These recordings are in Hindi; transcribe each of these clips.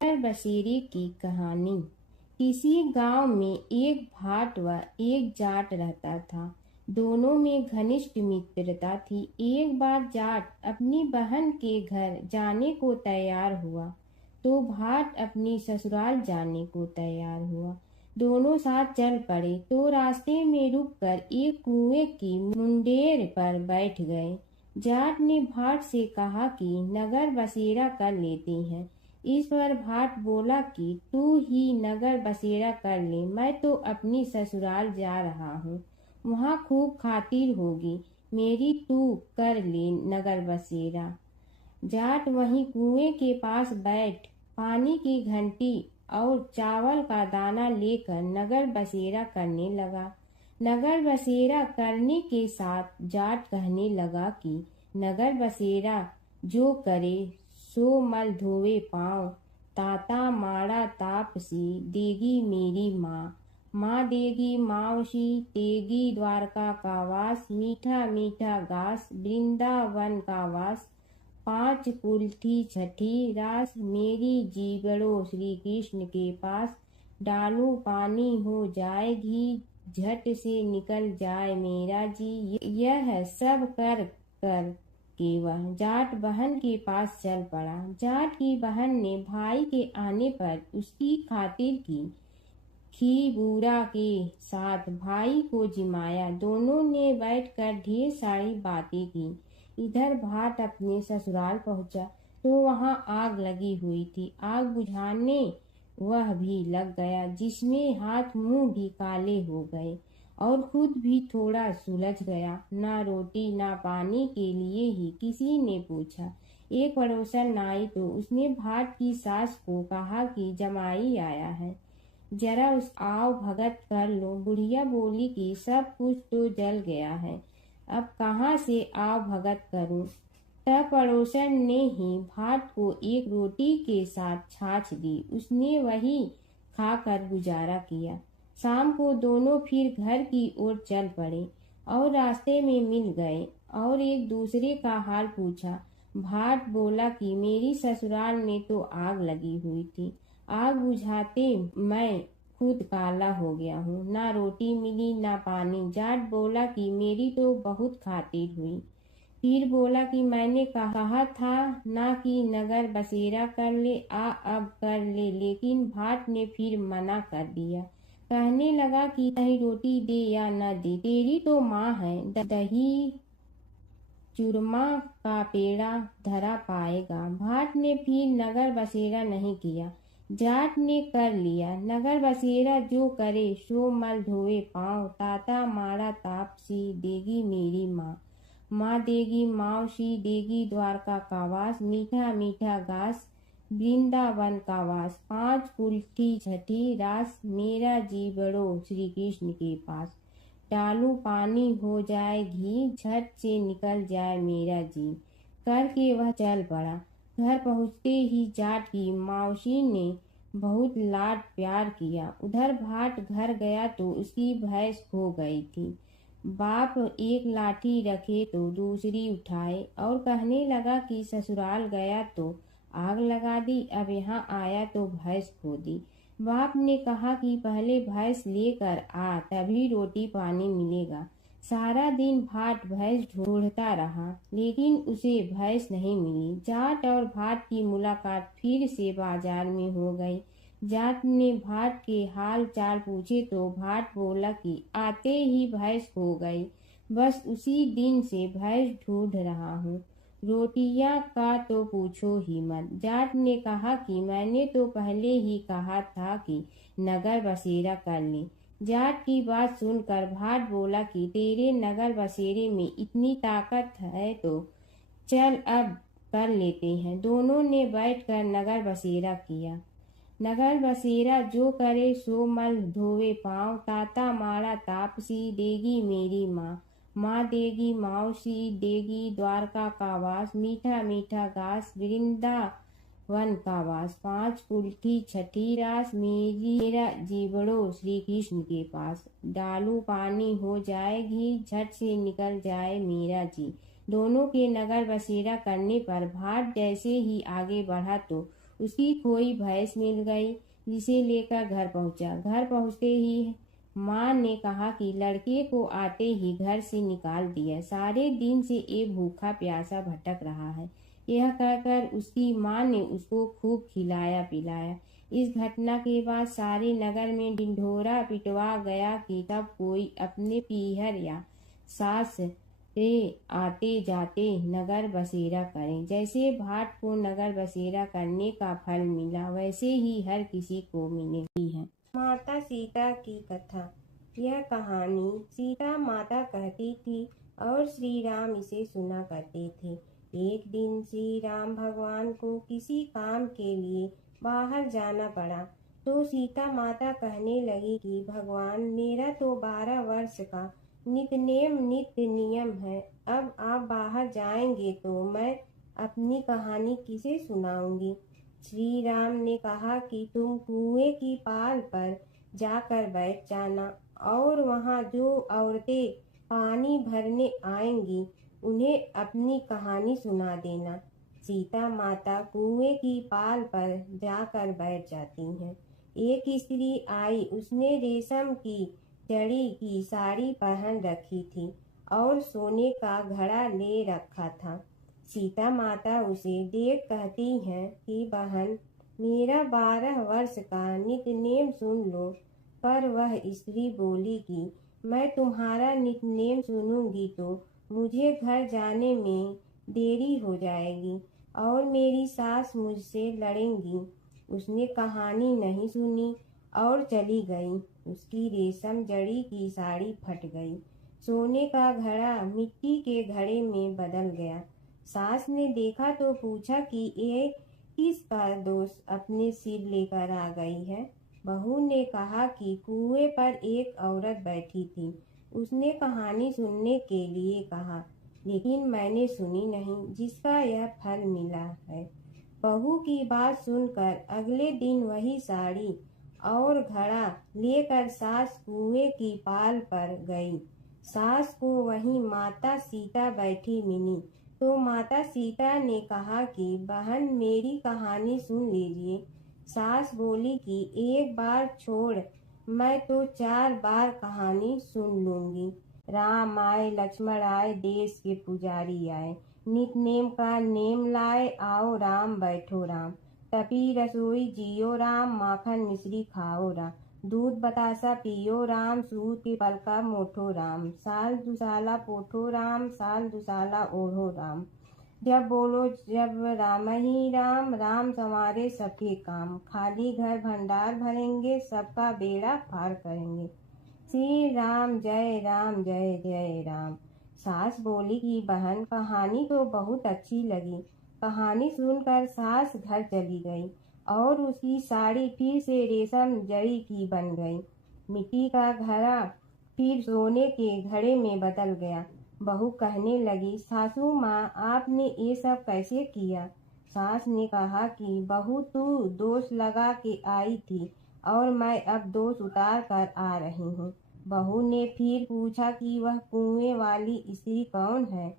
नगर बसेरे की कहानी। किसी गांव में एक भाट व एक जाट रहता था। दोनों में घनिष्ठ मित्रता थी। एक बार जाट अपनी बहन के घर जाने को तैयार हुआ तो भाट अपनी ससुराल जाने को तैयार हुआ। दोनों साथ चल पड़े तो रास्ते में रुककर एक कुएं की मुंडेर पर बैठ गए। जाट ने भाट से कहा कि नगर बसेरा कर लेते हैं। इस पर भाट बोला कि तू ही नगर बसेरा कर ले, मैं तो अपनी ससुराल जा रहा हूँ, वहाँ खूब खातिर होगी मेरी, तू कर ले नगर बसेरा। जाट वहीं कुएं के पास बैठ पानी की घंटी और चावल का दाना लेकर नगर बसेरा करने लगा। नगर बसेरा करने के साथ जाट कहने लगा कि नगर बसेरा जो करे सो मल धोवे पाँव, ताता माड़ा तापसी देगी मेरी माँ। माँ देगी मावशी तेगी द्वारका का वास, मीठा मीठा घास वृंदावन का वास। पाँच कुल्थी छठी रास मेरी जीगड़ो श्री कृष्ण के पास। डालू पानी हो जाए घी झट से निकल जाए मेरा जी। यह सब कर कर के वह जाट बहन के पास चल पड़ा। जाट की बहन ने भाई के आने पर उसकी खातिर की। खी बूरा के साथ भाई को जिमाया। दोनों ने बैठकर ढेर सारी बातें की। इधर भाट अपने ससुराल पहुंचा तो वहां आग लगी हुई थी। आग बुझाने वह भी लग गया, जिसमें हाथ मुंह भी काले हो गए और खुद भी थोड़ा सुलझ गया। ना रोटी ना पानी के लिए ही किसी ने पूछा। एक पड़ोसन आई तो उसने भाट की सास को कहा कि जमाई आया है, जरा उस आओ भगत कर लो। बुढ़िया बोली कि सब कुछ तो जल गया है, अब कहाँ से आओ भगत करूं। तब पड़ोसन ने ही भाट को एक रोटी के साथ छाछ दी। उसने वही खाकर गुजारा किया। शाम को दोनों फिर घर की ओर चल पड़े और रास्ते में मिल गए और एक दूसरे का हाल पूछा। भाट बोला कि मेरी ससुराल में तो आग लगी हुई थी, आग बुझाते मैं खुद काला हो गया हूँ, ना रोटी मिली ना पानी। जाट बोला कि मेरी तो बहुत खातिर हुई। फिर बोला कि मैंने कहा था ना कि नगर बसेरा कर ले, अब कर ले, लेकिन भाट ने फिर मना कर दिया। कहने लगा कि चाहे रोटी दे या न दे, तेरी तो माँ है, दही चूरमा का पेड़ा धरा पाएगा। भाट ने फिर नगर बसेरा नहीं किया। जाट ने कर लिया। नगर बसेरा जो करे सो मल धोए पाँव, ताता माड़ा तापसी देगी मेरी माँ। माँ देगी मावशी देगी द्वारका का वास, मीठा मीठा घास वृंदावन का वास। पाँच कुल्थी छठी रास मेरा जी बड़ो श्री कृष्ण के पास। डालू पानी हो जाए घी झट से निकल जाए मेरा जी। करके वह चल पड़ा। घर पहुँचते ही जाट की मावशी ने बहुत लाड प्यार किया। उधर भाट घर गया तो उसकी भैंस खो गई थी। बाप एक लाठी रखे तो दूसरी उठाए और कहने लगा कि ससुराल गया तो आग लगा दी, अब यहाँ आया तो भैंस खो दी। बाप ने कहा कि पहले भैंस लेकर आ, तभी रोटी पानी मिलेगा। सारा दिन भाट भैंस ढूंढता रहा, लेकिन उसे भैंस नहीं मिली। जाट और भाट की मुलाकात फिर से बाजार में हो गई। जाट ने भाट के हाल चाल पूछे तो भाट बोला कि आते ही भैंस खो गई, बस उसी दिन से भैंस ढूंढ रहा हूँ। रोटियां का तो पूछो ही मत। जाट ने कहा कि मैंने तो पहले ही कहा था कि नगर बसेरा कर ले। जाट की बात सुनकर भाट बोला कि तेरे नगर बसेरे में इतनी ताकत है तो चल अब कर लेते हैं। दोनों ने बैठकर नगर बसेरा किया। नगर बसेरा जो करे सो मल धोवे पाँव, ताता माड़ा तापसी देगी मेरी माँ। माँ देगी मावशी देगी द्वारका का वास, मीठा मीठा घास वृंदावन का वास। पाँच कुल्थी छठी रास मेरा जीवड़ो श्री कृष्ण के पास। डालू पानी हो जाए घी झट से निकल जाए मेरा जी। दोनों के नगर बसेरा करने पर भाट जैसे ही आगे बढ़ा तो उसकी खोई भैंस मिल गई, जिसे लेकर घर पहुंचा। घर पहुंचते ही माँ ने कहा कि लड़के को आते ही घर से निकाल दिया, सारे दिन से ये भूखा प्यासा भटक रहा है। यह कहकर उसकी माँ ने उसको खूब खिलाया पिलाया। इस घटना के बाद सारे नगर में ढिंढोरा पिटवा गया कि सब कोई अपने पीहर या सास से आते जाते नगर बसेरा करें। जैसे भाट को नगर बसेरा करने का फल मिला, वैसे ही हर किसी को मिलती है। माता सीता की कथा। यह कहानी सीता माता कहती थी और श्री राम इसे सुना करते थे। एक दिन श्री राम भगवान को किसी काम के लिए बाहर जाना पड़ा, तो सीता माता कहने लगी कि भगवान, मेरा तो 12 वर्ष का नित्य नियम है। अब आप बाहर जाएंगे तो मैं अपनी कहानी किसे सुनाऊंगी। श्री राम ने कहा कि तुम कुएं की पाल पर जाकर बैठ जाना और वहां जो औरतें पानी भरने आएंगी उन्हें अपनी कहानी सुना देना। सीता माता कुएं की पाल पर जाकर बैठ जाती हैं। एक स्त्री आई, उसने रेशम की जड़ी की साड़ी पहन रखी थी और सोने का घड़ा ले रखा था। सीता माता उसे देख कहती हैं कि बहन, मेरा 12 वर्ष का नित्य सुन लो। पर वह स्त्री बोली कि मैं तुम्हारा नित्य सुनूंगी तो मुझे घर जाने में देरी हो जाएगी और मेरी सास मुझसे लड़ेंगी। उसने कहानी नहीं सुनी और चली गई। उसकी रेशम जड़ी की साड़ी फट गई, सोने का घड़ा मिट्टी के घड़े में बदल गया। सास ने देखा तो पूछा कि ये किसका दोष अपने सिर लेकर आ गई है। बहू ने कहा कि कुएं पर एक औरत बैठी थी, उसने कहानी सुनने के लिए कहा, लेकिन मैंने सुनी नहीं, जिसका यह फल मिला है। बहू की बात सुनकर अगले दिन वही साड़ी और घड़ा लेकर सास कुएं की पाल पर गई। सास को वहीं माता सीता बैठी मिली, तो माता सीता ने कहा कि बहन, मेरी कहानी सुन लीजिए। सास बोली कि एक बार छोड़, मैं तो 4 बार कहानी सुन लूंगी। राम आए लक्ष्मण आए, देश के पुजारी आए, नित नेम का नेम लाए, आओ राम बैठो राम। तपी रसोई जियो राम, माखन मिश्री खाओ राम। दूध बतासा पियो राम, सूत के पलका मोठो राम। साल दुसाला पोठो राम, साल दुसाला ओढ़ो राम। जब बोलो जब राम ही राम, राम संवारे सबके काम। खाली घर भंडार भरेंगे, सबका बेड़ा पार करेंगे। श्री राम जय जय राम। सास बोली कि बहन, कहानी तो बहुत अच्छी लगी। कहानी सुनकर सास घर चली गई और उसकी साड़ी फिर से रेशम जड़ी की बन गई। मिट्टी का घड़ा फिर सोने के घड़े में बदल गया। बहू कहने लगी, सासू माँ, आपने ये सब कैसे किया। सास ने कहा कि बहू, तू दोष लगा के आई थी और मैं अब दोष उतार कर आ रही हूँ। बहू ने फिर पूछा कि वह कुएं वाली स्त्री कौन है।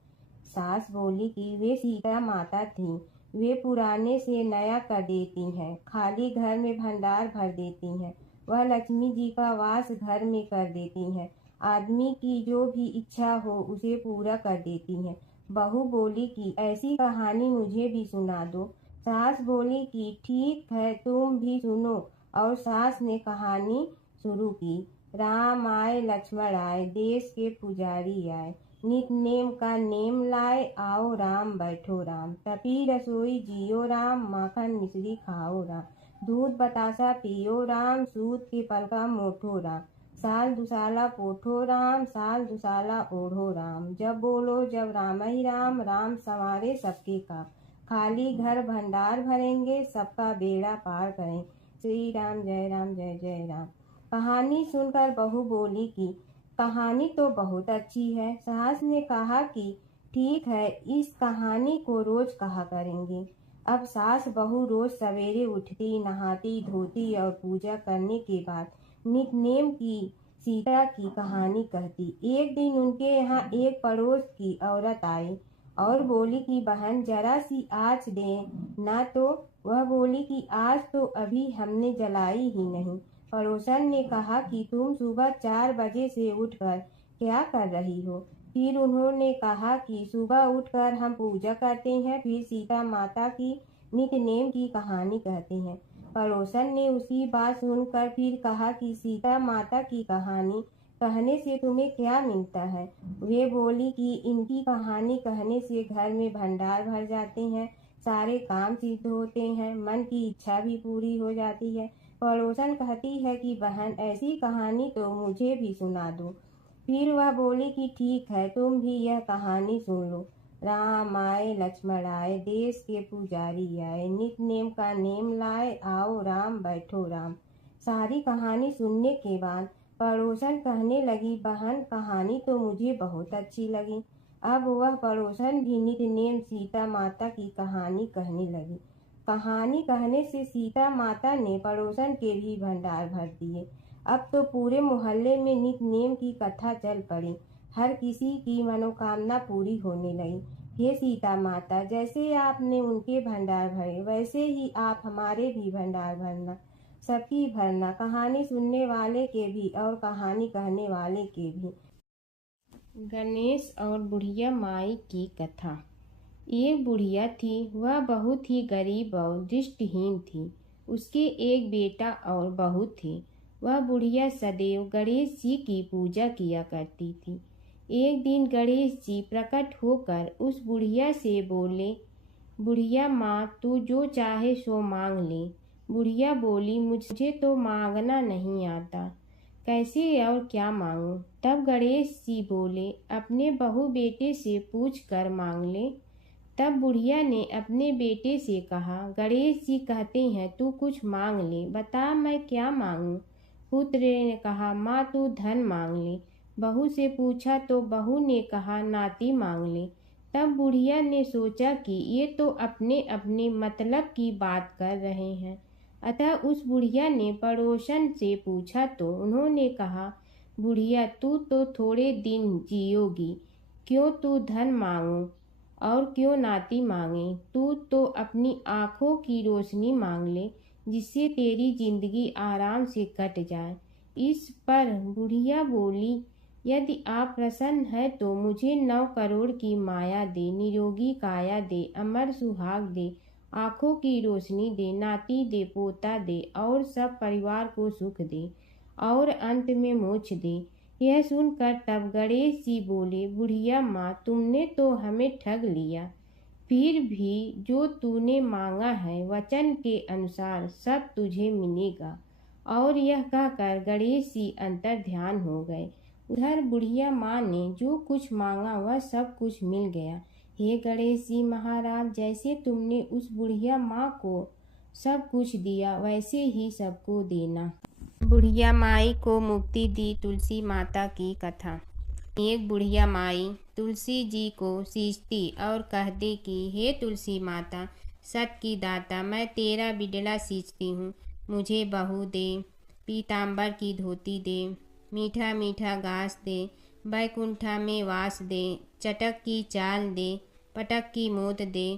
सास बोली कि वे सीता माता थी। वे पुराने से नया कर देती हैं, खाली घर में भंडार भर देती हैं। वह लक्ष्मी जी का वास घर में कर देती हैं। आदमी की जो भी इच्छा हो उसे पूरा कर देती हैं। बहू बोली कि ऐसी कहानी मुझे भी सुना दो। सास बोली कि ठीक है, तुम भी सुनो। और सास ने कहानी शुरू की। राम आए लक्ष्मण आए, देश के पुजारी आए, नित नेम का नेम लाए, आओ राम बैठो राम। तपी रसोई जियो राम, माखन मिश्री खाओ राम। दूध बतासा पियो राम, सूत के पलका मोठो राम। साल दुसाला पोठो राम, साल दुसाला ओढ़ो राम। जब बोलो जब राम ही राम, राम संवारे सबके काम। खाली घर भंडार भरेंगे, सबका बेड़ा पार करें। श्री राम जय जय राम। कहानी सुनकर बहू बोली कि कहानी तो बहुत अच्छी है। सास ने कहा कि ठीक है, इस कहानी को रोज कहा करेंगे। अब सास बहू रोज सवेरे उठती, नहाती धोती और पूजा करने के बाद नित्य की सीता की कहानी कहती। एक दिन उनके यहाँ एक पड़ोस की औरत आई। और बोली कि बहन जरा सी आँच दे ना। तो वह बोली कि आज तो अभी हमने जलाई ही नहीं। पड़ोसन ने कहा कि तुम सुबह 4 बजे से उठकर क्या कर रही हो? फिर उन्होंने कहा कि सुबह उठकर हम पूजा करते हैं, फिर सीता माता की नित्य नेम की कहानी कहते हैं। पड़ोसन ने उसकी बात सुनकर फिर कहा कि सीता माता की कहानी कहने से तुम्हें क्या मिलता है? वे बोली कि इनकी कहानी कहने से घर में भंडार भर जाते हैं, सारे काम सिद्ध होते हैं, मन की इच्छा भी पूरी हो जाती है। पड़ोसन कहती है कि बहन ऐसी कहानी तो मुझे भी सुना दो। फिर वह बोली कि ठीक है, तुम भी यह कहानी सुन लो। राम आए लक्ष्मण आए, देश के पुजारी आए, नित नेम का नेम लाए, आओ राम बैठो राम। सारी कहानी सुनने के बाद पड़ोसन कहने लगी, बहन कहानी तो मुझे बहुत अच्छी लगी। अब वह पड़ोसन भी नित नेम सीता माता की कहानी कहने लगी। कहानी कहने से सीता माता ने पड़ोसन के भी भंडार भर दिए। अब तो पूरे मोहल्ले में नित नेम की कथा चल पड़ी। हर किसी की मनोकामना पूरी होने लगी। हे सीता माता, जैसे आपने उनके भंडार भरे, वैसे ही आप हमारे भी भंडार भरना, सबकी भरना, कहानी सुनने वाले के भी और कहानी कहने वाले के भी। गणेश और बुढ़िया माई की कथा। एक बुढ़िया थी, वह बहुत ही गरीब और दृष्टिहीन थी। उसके एक बेटा और बहू थे। वह बुढ़िया सदैव गणेश जी की पूजा किया करती थी। एक दिन गणेश जी प्रकट होकर उस बुढ़िया से बोले, बुढ़िया माँ, तू जो चाहे सो मांग ले। बुढ़िया बोली, मुझे तो मांगना नहीं आता, कैसे और क्या मांगूं? तब गणेश जी बोले, अपने बहू बेटे से पूछ कर मांग ले। तब बुढ़िया ने अपने बेटे से कहा, गणेश जी कहते हैं तू कुछ मांग ले, बता मैं क्या मांगूं? पुत्र ने कहा, माँ तू धन मांग ले। बहू से पूछा तो बहू ने कहा, नाती मांग ले। तब बुढ़िया ने सोचा कि ये तो अपने अपने मतलब की बात कर रहे हैं। अतः उस बुढ़िया ने पड़ोसन से पूछा तो उन्होंने कहा, बुढ़िया तू तो थोड़े दिन जियोगी, क्यों तू धन मांगो और क्यों नाती मांगे? तू तो अपनी आँखों की रोशनी मांग ले, जिससे तेरी जिंदगी आराम से कट जाए। इस पर बुढ़िया बोली, यदि आप प्रसन्न है तो मुझे 9 करोड़ की माया दे, निरोगी काया दे, अमर सुहाग दे, आँखों की रोशनी दे, नाती दे, पोता दे और सब परिवार को सुख दे और अंत में मोक्ष दे। यह सुनकर तब गणेश जी बोले, बुढ़िया माँ, तुमने तो हमें ठग लिया। फिर भी जो तूने मांगा है वचन के अनुसार सब तुझे मिलेगा। और यह कहकर गणेश जी अंतर ध्यान हो गए। उधर बुढ़िया माँ ने जो कुछ मांगा वह सब कुछ मिल गया। हे गणेश जी महाराज, जैसे तुमने उस बुढ़िया माँ को सब कुछ दिया वैसे ही सबको देना। बुढ़िया माई को मुक्ति दी तुलसी माता की कथा। एक बुढ़िया माई तुलसी जी को सींचती और कहती कि हे तुलसी माता, सत की दाता, मैं तेरा बिडला सींचती हूँ, मुझे बहू दे, पीताम्बर की धोती दे, मीठा मीठा घास दे, बैकुंठा में वास दे, चटक की चाल दे, पटक की मोत दे,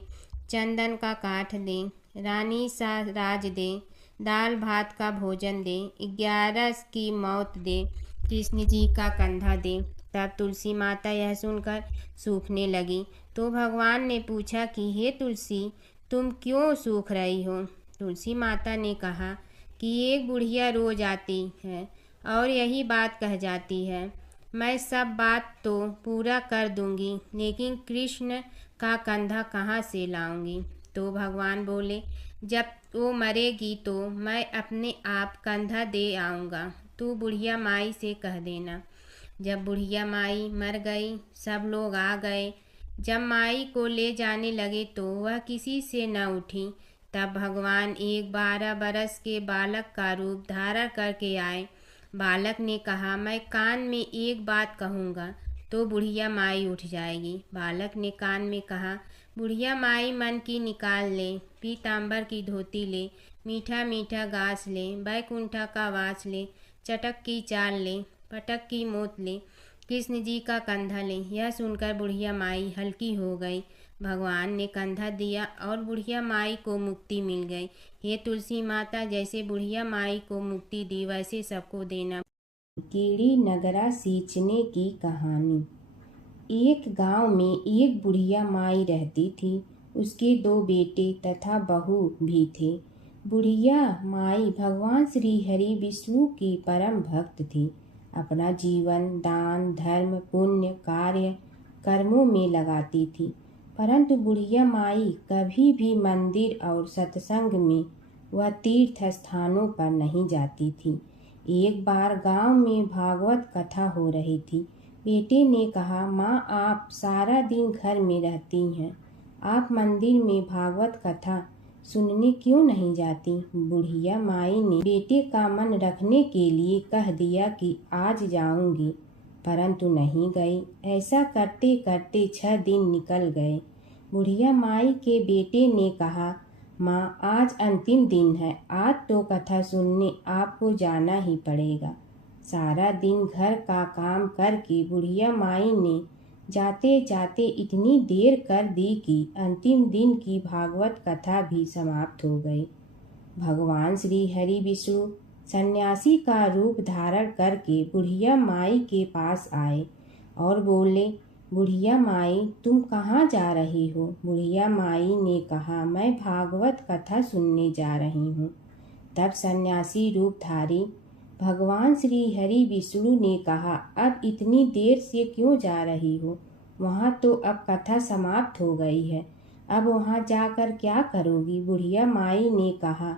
चंदन का काठ दे, रानी सा राज दे, दाल भात का भोजन दे, 11 की मौत दे, कृष्ण जी का कंधा दे। तब तुलसी माता यह सुनकर सूखने लगी। तो भगवान ने पूछा कि हे तुलसी, तुम क्यों सूख रही हो? तुलसी माता ने कहा कि एक बुढ़िया रोज आती है और यही बात कह जाती है, मैं सब बात तो पूरा कर दूंगी, लेकिन कृष्ण का कंधा कहाँ से लाऊंगी? तो भगवान बोले, जब वो मरेगी तो मैं अपने आप कंधा दे आऊँगा, तू बुढ़िया माई से कह देना। जब बुढ़िया माई मर गई, सब लोग आ गए। जब माई को ले जाने लगे तो वह किसी से न उठी। तब भगवान एक 12 बरस के बालक का रूप धारण करके आए। बालक ने कहा, मैं कान में एक बात कहूँगा तो बुढ़िया माई उठ जाएगी। बालक ने कान में कहा, बुढ़िया माई मन की निकाल ले, पीताम्बर की धोती ले, मीठा मीठा घास ले, बैकुंठा का वास ले, चटक की चाल ले, पटक की मोत ले, कृष्ण जी का कंधा लें। यह सुनकर बुढ़िया माई हल्की हो गई। भगवान ने कंधा दिया और बुढ़िया माई को मुक्ति मिल गई। हे तुलसी माता, जैसे बुढ़िया माई को मुक्ति दी वैसे सबको देना। कीड़ी नगरा सींचने की कहानी। एक गांव में एक बुढ़िया माई रहती थी। उसके 2 बेटे तथा बहू भी थे। बुढ़िया माई भगवान श्री हरि विष्णु की परम भक्त थी। अपना जीवन दान धर्म पुण्य कार्य कर्मों में लगाती थी। परंतु बुढ़िया माई कभी भी मंदिर और सत्संग में व तीर्थ स्थानों पर नहीं जाती थी। एक बार गांव में भागवत कथा हो रही थी। बेटे ने कहा, माँ, आप सारा दिन घर में रहती हैं, आप मंदिर में भागवत कथा सुनने क्यों नहीं जाती? बुढ़िया माई ने बेटे का मन रखने के लिए कह दिया कि आज जाऊंगी, परंतु नहीं गई। ऐसा करते करते 6 दिन निकल गए। बुढ़िया माई के बेटे ने कहा, माँ, आज अंतिम दिन है, आज तो कथा सुनने आपको जाना ही पड़ेगा। सारा दिन घर का काम करके बुढ़िया माई ने जाते जाते इतनी देर कर दी कि अंतिम दिन की भागवत कथा भी समाप्त हो गई। भगवान श्री हरि विष्णु सन्यासी का रूप धारण करके बुढ़िया माई के पास आए और बोले, बुढ़िया माई, तुम कहाँ जा रही हो? बुढ़िया माई ने कहा, मैं भागवत कथा सुनने जा रही हूँ। तब सन्यासी रूपधारी भगवान श्री हरि विष्णु ने कहा, अब इतनी देर से क्यों जा रही हो? वहाँ तो अब कथा समाप्त हो गई है, अब वहाँ जाकर क्या करोगी? बुढ़िया माई ने कहा,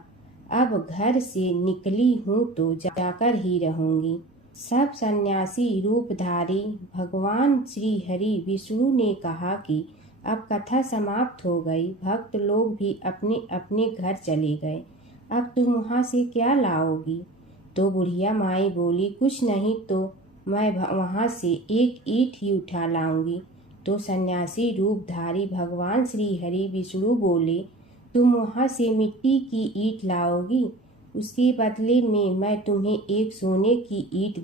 अब घर से निकली हूँ तो जाकर ही रहूंगी। सब सन्यासी रूपधारी भगवान श्री हरि विष्णु ने कहा कि अब कथा समाप्त हो गई, भक्त लोग भी अपने अपने घर चले गए, अब तुम वहाँ से क्या लाओगी? तो बुढ़िया माई बोली, कुछ नहीं तो मैं वहाँ से एक ईंट ही उठा लाऊंगी। तो सन्यासी रूपधारी भगवान श्री हरि विष्णु बोले, तुम वहाँ से मिट्टी की ईंट लाओगी, उसके बदले में मैं तुम्हें एक सोने की ईंट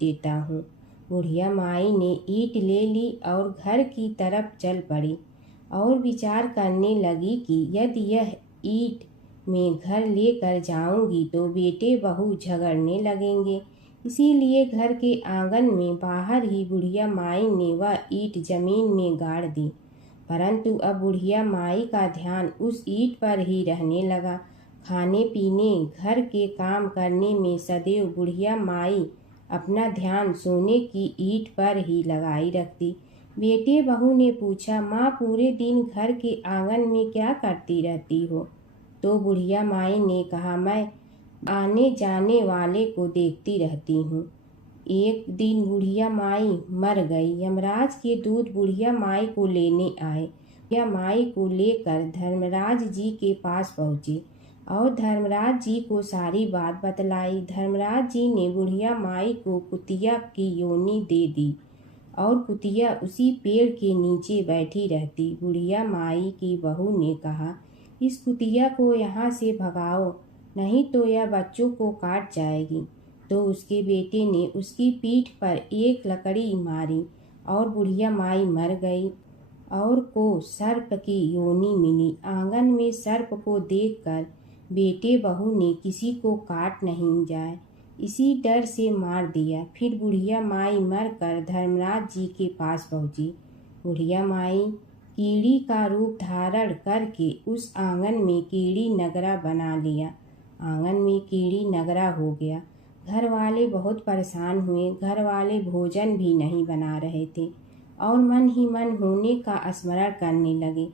देता हूँ। बुढ़िया माई ने ईंट ले ली और घर की तरफ चल पड़ी और विचार करने लगी कि यदि यह ईंट मैं घर लेकर जाऊंगी तो बेटे बहू झगड़ने लगेंगे। इसीलिए घर के आंगन में बाहर ही बुढ़िया माई ने वह ईंट जमीन में गाड़ दी। परंतु अब बुढ़िया माई का ध्यान उस ईंट पर ही रहने लगा। खाने पीने घर के काम करने में सदैव बुढ़िया माई अपना ध्यान सोने की ईंट पर ही लगाई रखती। बेटे बहू ने पूछा, माँ, पूरे दिन घर के आंगन में क्या करती रहती हो? तो बुढ़िया माई ने कहा, मैं आने जाने वाले को देखती रहती हूँ। एक दिन बुढ़िया माई मर गई। यमराज के दूत बुढ़िया माई को लेने आए। बुढ़िया माई को लेकर धर्मराज जी के पास पहुँचे और धर्मराज जी को सारी बात बतलाई। धर्मराज जी ने बुढ़िया माई को कुतिया की योनि दे दी और कुतिया उसी पेड़ के नीचे बैठी रहती। बुढ़िया माई की बहू ने कहा, इस कुतिया को यहाँ से भगाओ, नहीं तो यह बच्चों को काट जाएगी। तो उसके बेटे ने उसकी पीठ पर एक लकड़ी मारी और बुढ़िया माई मर गई और को सर्प की योनि मिली। आंगन में सर्प को देखकर बेटे बहू ने किसी को काट नहीं जाए इसी डर से मार दिया। फिर बुढ़िया माई मरकर धर्मराज जी के पास पहुंची। बुढ़िया माई कीड़ी का रूप धारण करके उस आंगन में कीड़ी नगरा बना लिया। आंगन में कीड़ी नगरा हो गया। घर वाले बहुत परेशान हुए। घर वाले भोजन भी नहीं बना रहे थे और मन ही मन होने का स्मरण करने लगे।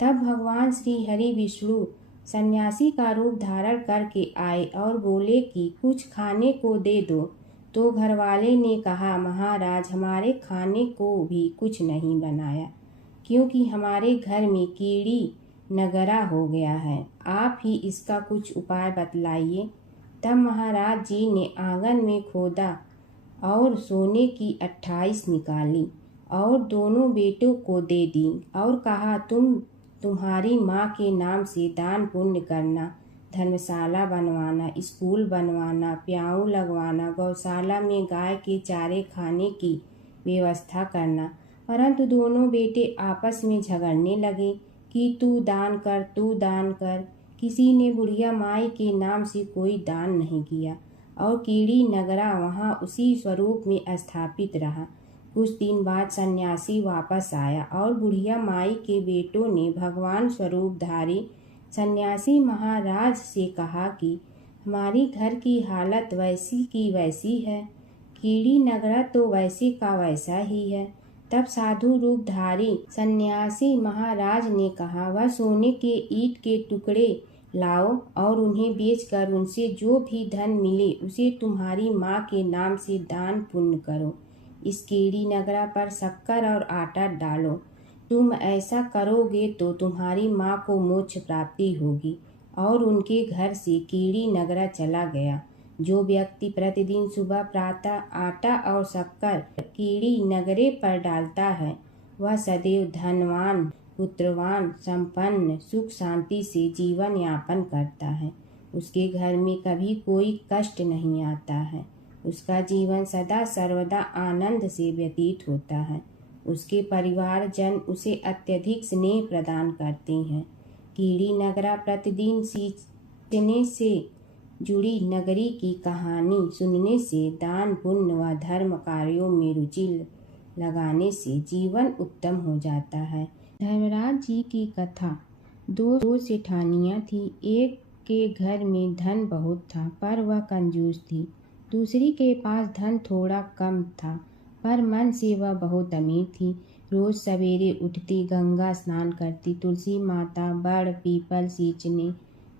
तब भगवान श्री हरि विष्णु सन्यासी का रूप धारण करके आए और बोले कि कुछ खाने को दे दो। तो घरवाले ने कहा, महाराज, हमारे खाने को भी कुछ नहीं बनाया, क्योंकि हमारे घर में कीड़ी नगरा हो गया है। आप ही इसका कुछ उपाय बतलाइए। तब महाराज जी ने आंगन में खोदा और सोने की 28 निकाली और दोनों बेटों को दे दी और कहा, तुम्हारी माँ के नाम से दान पुण्य करना, धर्मशाला बनवाना, स्कूल बनवाना, प्याऊ लगवाना, गौशाला में गाय के चारे खाने की व्यवस्था करना। परंतु दोनों बेटे आपस में झगड़ने लगे कि तू दान कर, तू दान कर। किसी ने बुढ़िया माई के नाम से कोई दान नहीं किया और कीड़ी नगरा वहाँ उसी स्वरूप में स्थापित रहा। कुछ दिन बाद सन्यासी वापस आया और बुढ़िया माई के बेटों ने भगवान स्वरूपधारी सन्यासी महाराज से कहा कि हमारी घर की हालत वैसी की वैसी है, कीड़ी नगरा तो वैसे का वैसा ही है। तब साधु रूपधारी सन्यासी महाराज ने कहा, वह सोने के ईंट के टुकड़े लाओ और उन्हें बेचकर उनसे जो भी धन मिले उसे तुम्हारी माँ के नाम से दान पुण्य करो। इस कीड़ी नगरा पर शक्कर और आटा डालो। तुम ऐसा करोगे तो तुम्हारी माँ को मोक्ष प्राप्ति होगी। और उनके घर से कीड़ी नगरा चला गया। जो व्यक्ति प्रतिदिन सुबह प्रातः आटा और शक्कर कीड़ी नगरे पर डालता है, वह सदैव धनवान, पुत्रवान, संपन्न, सुख शांति से जीवन यापन करता है। उसके घर में कभी कोई कष्ट नहीं आता है। उसका जीवन सदा सर्वदा आनंद से व्यतीत होता है। उसके परिवारजन उसे अत्यधिक स्नेह प्रदान करते हैं। कीड़ी नगरा प्रतिदिन सींचने से जुड़ी नगरी की कहानी सुनने से, दान पुण्य व धर्म कार्यों में रुचि लगाने से जीवन उत्तम हो जाता है। धर्मराज जी की कथा। दो सेठानियाँ थीं। एक के घर में धन बहुत था पर वह कंजूस थी। दूसरी के पास धन थोड़ा कम था पर मन से वह बहुत अमीर थी। रोज सवेरे उठती, गंगा स्नान करती, तुलसी माता, बड़ पीपल सींचने,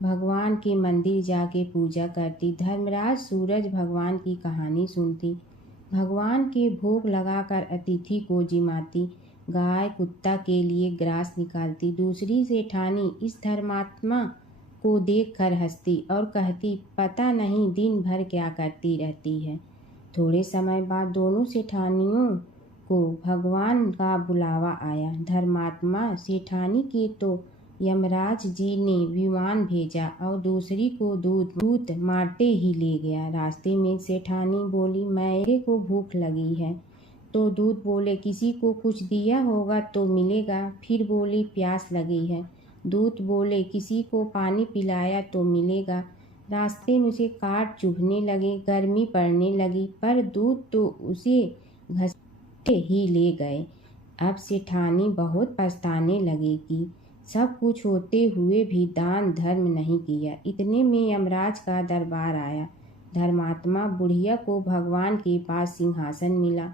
भगवान के मंदिर जाके पूजा करती। धर्मराज सूरज भगवान की कहानी सुनती, भगवान के भोग लगाकर अतिथि को जिमाती, गाय कुत्ता के लिए ग्रास निकालती। दूसरी सेठानी इस धर्मात्मा को देखकर हंसती और कहती, पता नहीं दिन भर क्या करती रहती है। थोड़े समय बाद दोनों सेठानियों को भगवान का बुलावा आया। धर्मात्मा सेठानी के तो यमराज जी ने विमान भेजा और दूसरी को दूत मारते ही ले गया। रास्ते में सेठानी बोली, मेरे को भूख लगी है। तो दूत बोले, किसी को कुछ दिया होगा तो मिलेगा। फिर बोली, प्यास लगी है। दूत बोले, किसी को पानी पिलाया तो मिलेगा। रास्ते में उसे काट चुभने लगे, गर्मी पड़ने लगी, पर दूत तो उसे घसीटे ही ले गए। अब सेठानी बहुत पछताने लगी कि सब कुछ होते हुए भी दान धर्म नहीं किया। इतने में यमराज का दरबार आया। धर्मात्मा बुढ़िया को भगवान के पास सिंहासन मिला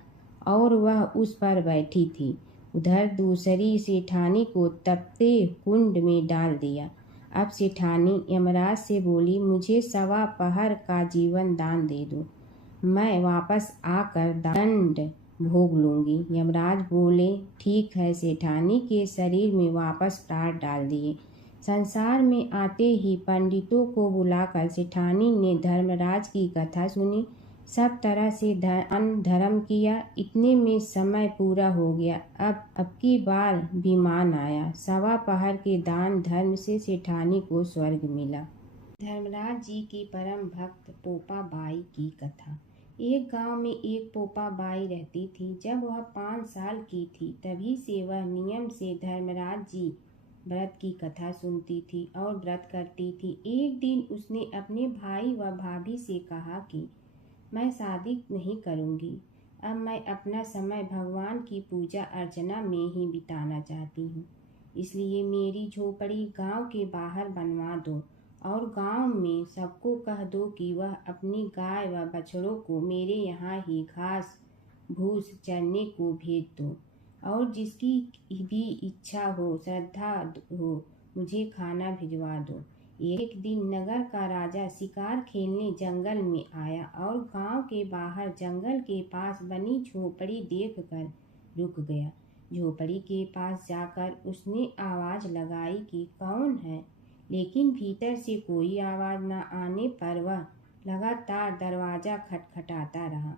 और वह उस पर बैठी थी। उधर दूसरी सेठानी को तपते कुंड में डाल दिया। अब सेठानी यमराज से बोली, मुझे 1.25 पहर का जीवन दान दे दो, मैं वापस आकर दंड भोग लूंगी। यमराज बोले, ठीक है। सेठानी के शरीर में वापस प्राण डाल दिए। संसार में आते ही पंडितों को बुलाकर सेठानी ने धर्मराज की कथा सुनी, सब तरह से दान धर्म किया। इतने में समय पूरा हो गया। अब की बार विमान आया। 1.25 पहर के दान धर्म से सेठानी को स्वर्ग मिला। धर्मराज जी की परम भक्त पोपा बाई की कथा। एक गांव में एक पोपा बाई रहती थी। जब वह 5 साल की थी तभी से वह नियम से धर्मराज जी व्रत की कथा सुनती थी और व्रत करती थी। एक दिन उसने अपने भाई व भाभी से कहा कि मैं शादी नहीं करूंगी। अब मैं अपना समय भगवान की पूजा अर्चना में ही बिताना चाहती हूँ। इसलिए मेरी झोपड़ी गांव के बाहर बनवा दो और गांव में सबको कह दो कि वह अपनी गाय व बछड़ों को मेरे यहाँ ही घास भूस चरने को भेज दो और जिसकी भी इच्छा हो, श्रद्धा हो, मुझे खाना भिजवा दो। एक दिन नगर का राजा शिकार खेलने जंगल में आया और गांव के बाहर जंगल के पास बनी झोपड़ी देखकर रुक गया। झोपड़ी के पास जाकर उसने आवाज लगाई कि कौन है, लेकिन भीतर से कोई आवाज न आने पर वह लगातार दरवाजा खटखटाता रहा।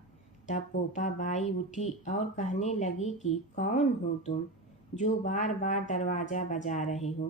तब पोपा बाई उठी और कहने लगी कि कौन हो तुम जो बार बार दरवाजा बजा रहे हो,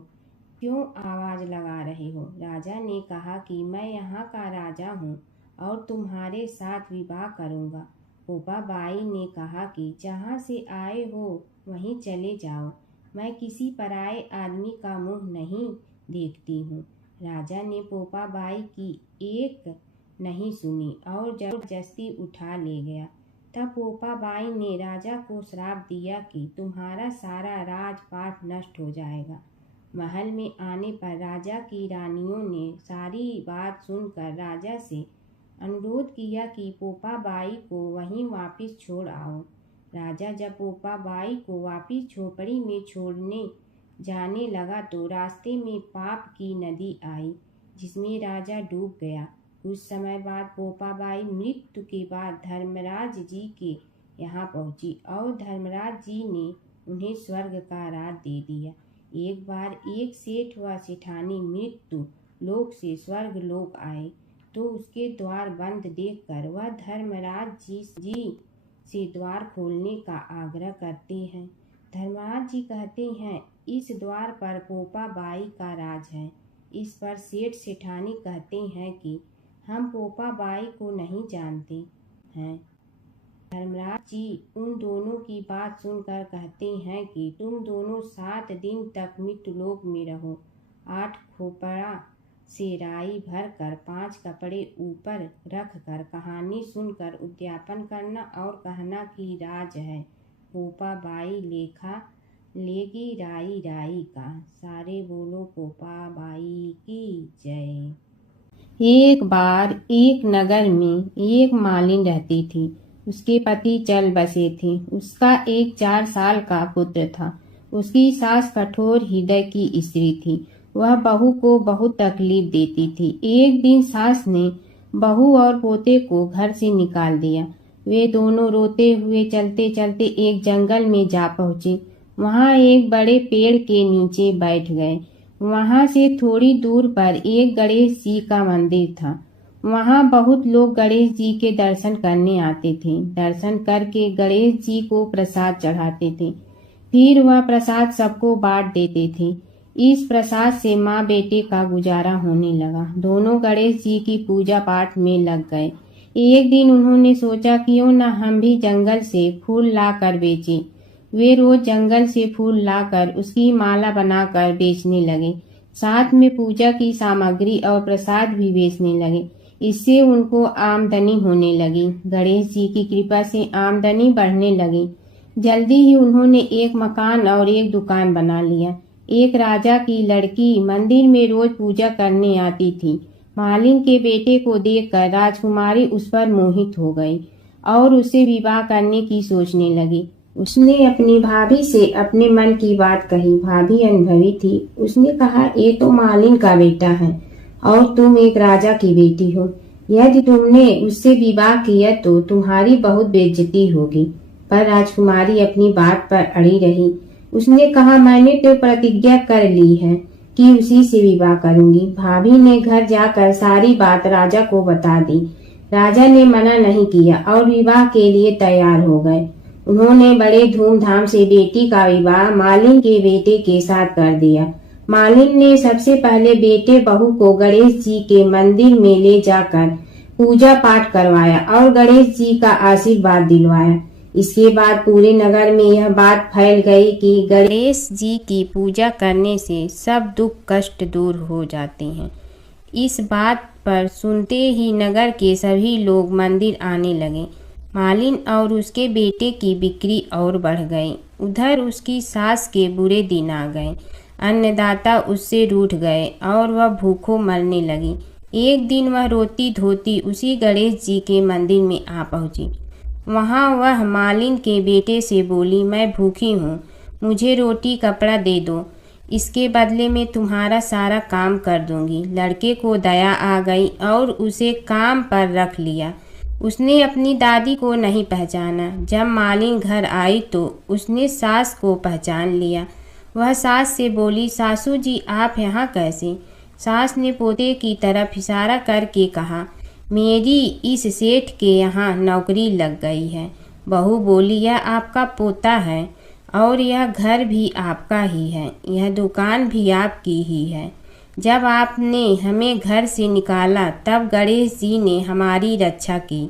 क्यों आवाज लगा रहे हो? राजा ने कहा कि मैं यहाँ का राजा हूँ और तुम्हारे साथ विवाह करूँगा। पोपा बाई ने कहा कि जहाँ से आए हो वहीं चले जाओ, मैं किसी पराये आदमी का मुंह नहीं देखती हूँ। राजा ने पोपा बाई की एक नहीं सुनी और जबरदस्ती उठा ले गया। तब पोपा बाई ने राजा को श्राप दिया कि तुम्हारा सारा राजपाट नष्ट हो जाएगा। महल में आने पर राजा की रानियों ने सारी बात सुनकर राजा से अनुरोध किया कि पोपा बाई को वहीं वापस छोड़ आओ। राजा जब पोपा बाई को वापस झोपड़ी में छोड़ने जाने लगा तो रास्ते में पाप की नदी आई, जिसमें राजा डूब गया। कुछ समय बाद पोपा बाई मृत्यु के बाद धर्मराज जी के यहाँ पहुँची और धर्मराज जी ने उन्हें स्वर्ग का राज दे दिया। एक बार एक सेठ व सेठानी मृत्यु लोक से स्वर्ग लोक आए तो उसके द्वार बंद देखकर वह धर्मराज जी से द्वार खोलने का आग्रह करते हैं। धर्मराज जी कहते हैं, इस द्वार पर पोपा बाई का राज है। इस पर सेठ सेठानी कहते हैं कि हम पोपा बाई को नहीं जानते हैं। धर्मराज जी उन दोनों की बात सुनकर कहते हैं कि तुम दोनों 7 दिन तक मृत्युलोक में रहो। 8 खोपड़ा से राई भरकर 5 कपड़े ऊपर रख कर कहानी सुनकर उद्यापन करना और कहना कि राज है पोपा बाई लेखा लेगी राई राई का। सारे बोलो पोपा बाई की जय। एक बार एक नगर में एक मालिन रहती थी। उसके पति चल बसे थे। उसका एक 4 साल का पुत्र था। उसकी सास कठोर हृदय की स्त्री थी। वह बहू को बहुत तकलीफ देती थी। एक दिन सास ने बहू और पोते को घर से निकाल दिया। वे दोनों रोते हुए चलते चलते एक जंगल में जा पहुँचे। वहाँ एक बड़े पेड़ के नीचे बैठ गए। वहाँ से थोड़ी दूर पर एक गणेश जी का मंदिर था। वहाँ बहुत लोग गणेश जी के दर्शन करने आते थे। दर्शन करके गणेश जी को प्रसाद चढ़ाते थे। फिर वह प्रसाद सबको बांट देते थे। इस प्रसाद से माँ बेटे का गुजारा होने लगा। दोनों गणेश जी की पूजा पाठ में लग गए। एक दिन उन्होंने सोचा क्यों न हम भी जंगल से फूल लाकर बेचें। वे रोज जंगल से फूल लाकर उसकी माला बनाकर बेचने लगे। साथ में पूजा की सामग्री और प्रसाद भी बेचने लगे। इससे उनको आमदनी होने लगी। गणेश जी की कृपा से आमदनी बढ़ने लगी। जल्दी ही उन्होंने एक मकान और एक दुकान बना लिया। एक राजा की लड़की मंदिर में रोज पूजा करने आती थी। मालिन के बेटे को देखकर राजकुमारी उस पर मोहित हो गई और उसे विवाह करने की सोचने लगी। उसने अपनी भाभी से अपने मन की बात कही। भाभी अनुभवी थी। उसने कहा, ये तो मालिन का बेटा है और तुम एक राजा की बेटी हो। यदि तुमने उससे विवाह किया तो तुम्हारी बहुत बेइज्जती होगी। पर राजकुमारी अपनी बात पर अड़ी रही। उसने कहा, मैंने तो प्रतिज्ञा कर ली है कि उसी से विवाह करूंगी। भाभी ने घर जाकर सारी बात राजा को बता दी। राजा ने मना नहीं किया और विवाह के लिए तैयार हो गए। उन्होंने बड़े धूमधाम से बेटी का विवाह मालिन के बेटे के साथ कर दिया। मालिन ने सबसे पहले बेटे बहू को गणेश जी के मंदिर में ले जाकर पूजा पाठ करवाया और गणेश जी का आशीर्वाद दिलवाया। इसके बाद पूरे नगर में यह बात फैल गई कि गणेश जी की पूजा करने से सब दुख कष्ट दूर हो जाते हैं। इस बात पर सुनते ही नगर के सभी लोग मंदिर आने लगे। मालिन और उसके बेटे की बिक्री और बढ़ गई। उधर उसकी सास के बुरे दिन आ गए। अन्नदाता उससे रूठ गए और वह भूखों मरने लगी। एक दिन वह रोती धोती उसी गणेश जी के मंदिर में आ पहुंची। वहां वह मालिन के बेटे से बोली, मैं भूखी हूँ, मुझे रोटी कपड़ा दे दो, इसके बदले में तुम्हारा सारा काम कर दूंगी। लड़के को दया आ गई और उसे काम पर रख लिया। उसने अपनी दादी को नहीं पहचाना। जब मालिन घर आई तो उसने सास को पहचान लिया। वह सास से बोली, सासू जी आप यहाँ कैसे? सास ने पोते की तरफ इशारा करके कहा, मेरी इस सेठ के यहाँ नौकरी लग गई है। बहू बोली, यह आपका पोता है और यह घर भी आपका ही है, यह दुकान भी आपकी ही है। जब आपने हमें घर से निकाला तब गणेश जी ने हमारी रक्षा की।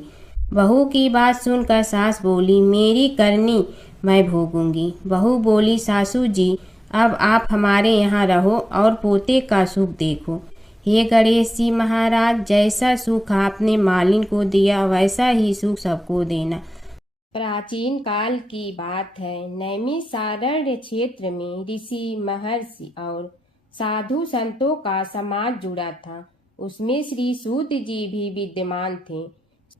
बहू की बात सुनकर सास बोली, मेरी करनी मैं भोगूंगी। बहू बोली, सासू जी अब आप हमारे यहाँ रहो और पोते का सुख देखो। हे गणेश जी महाराज, जैसा सुख आपने मालिन को दिया वैसा ही सुख सबको देना। प्राचीन काल की बात है। नैमिषारण्य क्षेत्र में ऋषि, महर्षि और साधु संतों का समाज जुड़ा था। उसमें श्री सूत जी भी विद्यमान थे।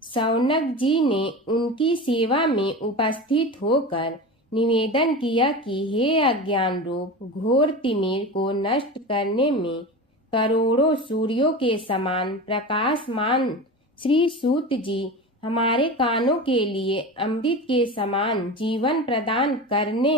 शौनक जी ने उनकी सेवा में उपस्थित होकर निवेदन किया कि हे अज्ञान रूप घोर तिमिर को नष्ट करने में करोड़ों सूर्यों के समान प्रकाशमान श्री सूत जी हमारे कानों के लिए अमृत के समान जीवन प्रदान करने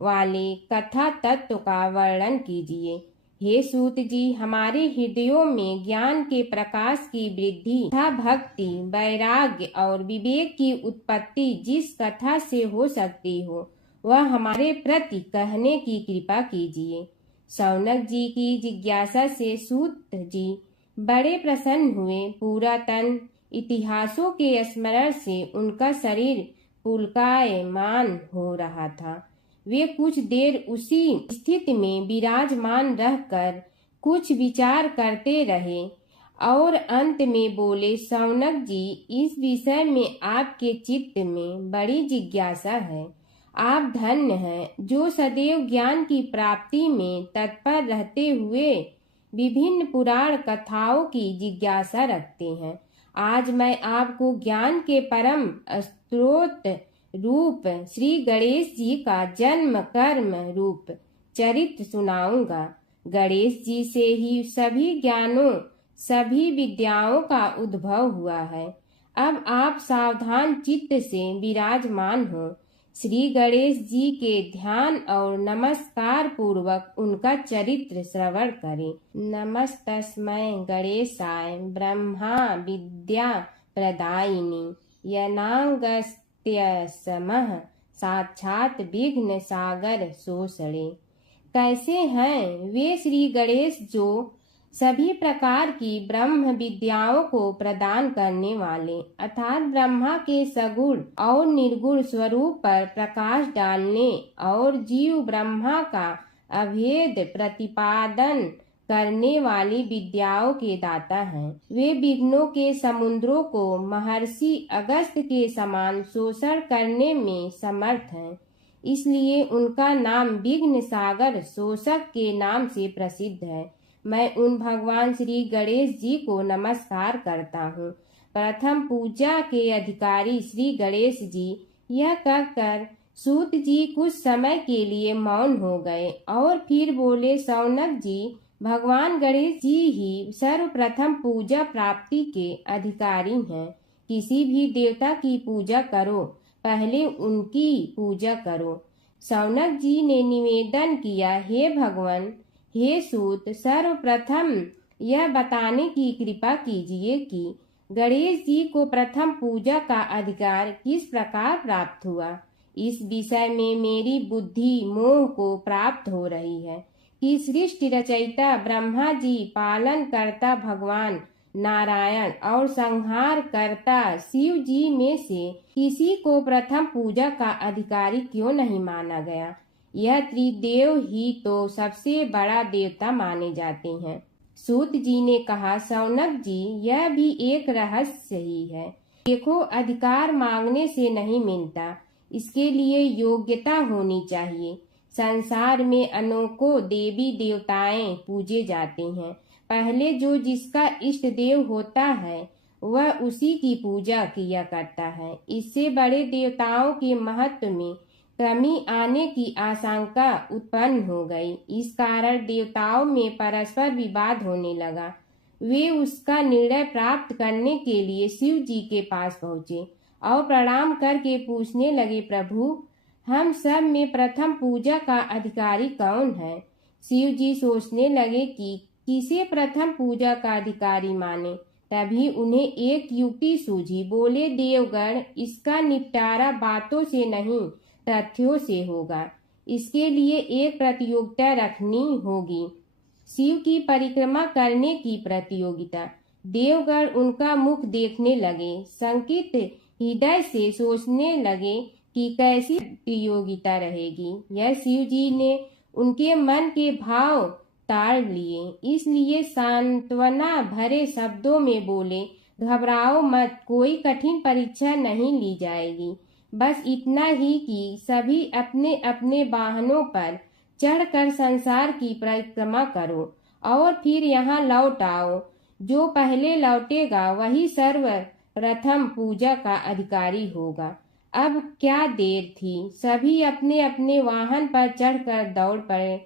वाले कथा तत्व का वर्णन कीजिए। हे सूत जी, हमारे हृदयों में ज्ञान के प्रकाश की वृद्धि तथा भक्ति, वैराग्य और विवेक की उत्पत्ति जिस कथा से हो सकती हो वह हमारे प्रति कहने की कृपा कीजिए। शौनक जी की जिज्ञासा से सूत जी बड़े प्रसन्न हुए। पुरातन इतिहासों के स्मरण से उनका शरीर पुलकायमान हो रहा था। वे कुछ देर उसी स्थिति में विराजमान रहकर कुछ विचार करते रहे और अंत में बोले, शौनक जी, इस विषय में आपके चित्त में बड़ी जिज्ञासा है। आप धन्य हैं जो सदैव ज्ञान की प्राप्ति में तत्पर रहते हुए विभिन्न पुराण कथाओं की जिज्ञासा रखते हैं। आज मैं आपको ज्ञान के परम स्रोत रूप श्री गणेश जी का जन्म कर्म रूप चरित्र सुनाऊंगा। गणेश जी से ही सभी ज्ञानों, सभी विद्याओं का उद्भव हुआ है। अब आप सावधान चित्त से विराजमान हो। श्री गणेश जी के ध्यान और नमस्कार पूर्वक उनका चरित्र श्रवण करें। नमस्तस्मै गणेशाय ब्रह्मा विद्या प्रदायिनी यनागस्त्यसमः साक्षात विघ्न सागर शोषणे। कैसे हैं वे श्री गणेश जो सभी प्रकार की ब्रह्म विद्याओं को प्रदान करने वाले अर्थात ब्रह्मा के सगुण और निर्गुण स्वरूप पर प्रकाश डालने और जीव ब्रह्मा का अभेद प्रतिपादन करने वाली विद्याओं के दाता हैं। वे विघ्नों के समुद्रों को महर्षि अगस्त के समान शोषण करने में समर्थ हैं। इसलिए उनका नाम विघ्न सागर शोषक के नाम से प्रसिद्ध है। मैं उन भगवान श्री गणेश जी को नमस्कार करता हूँ। प्रथम पूजा के अधिकारी श्री गणेश जी, यह कहकर सूत जी कुछ समय के लिए मौन हो गए और फिर बोले, शौनक जी, भगवान गणेश जी ही सर्वप्रथम पूजा प्राप्ति के अधिकारी हैं। किसी भी देवता की पूजा करो, पहले उनकी पूजा करो। शौनक जी ने निवेदन किया, हे भगवान, हे सूत, सर्वप्रथम यह बताने की कृपा कीजिए कि गणेश जी को प्रथम पूजा का अधिकार किस प्रकार प्राप्त हुआ। इस विषय में मेरी बुद्धि मोह को प्राप्त हो रही है कि सृष्टि रचयिता ब्रह्मा जी, पालन करता भगवान नारायण और संहार करता शिव जी में से किसी को प्रथम पूजा का अधिकारी क्यों नहीं माना गया। यह त्रिदेव ही तो सबसे बड़ा देवता माने जाते हैं। सूत जी ने कहा, शौनक जी, यह भी एक रहस्य ही है। देखो, अधिकार मांगने से नहीं मिलता, इसके लिए योग्यता होनी चाहिए। संसार में अनेकों देवी देवताएं पूजे जाते हैं। पहले जो जिसका इष्ट देव होता है वह उसी की पूजा किया करता है। इससे बड़े देवताओं के महत्व में कमी आने की आशंका उत्पन्न हो गई। इस कारण देवताओं में परस्पर विवाद होने लगा। वे उसका निर्णय प्राप्त करने के लिए शिव जी के पास पहुँचे और प्रणाम करके पूछने लगे, प्रभु, हम सब में प्रथम पूजा का अधिकारी कौन है। शिव जी सोचने लगे कि किसे प्रथम पूजा का अधिकारी माने। तभी उन्हें एक युक्ति सूझी। बोले, देवगण, इसका निपटारा बातों से नहीं तथ्यों से होगा। इसके लिए एक प्रतियोगिता रखनी होगी, शिव की परिक्रमा करने की प्रतियोगिता। देवगण उनका मुख देखने लगे। शंकित हृदय से सोचने लगे कि कैसी प्रतियोगिता रहेगी। यह शिव जी ने उनके मन के भाव ताड़ लिए, इसलिए सांत्वना भरे शब्दों में बोले, घबराओ मत, कोई कठिन परीक्षा नहीं ली जाएगी। बस इतना ही कि सभी अपने अपने वाहनों पर चढ़कर संसार की परिक्रमा करो और फिर यहाँ लौट आओ। जो पहले लौटेगा वही सर्वप्रथम पूजा का अधिकारी होगा। अब क्या देर थी, सभी अपने अपने वाहन पर चढ़कर दौड़ पड़े।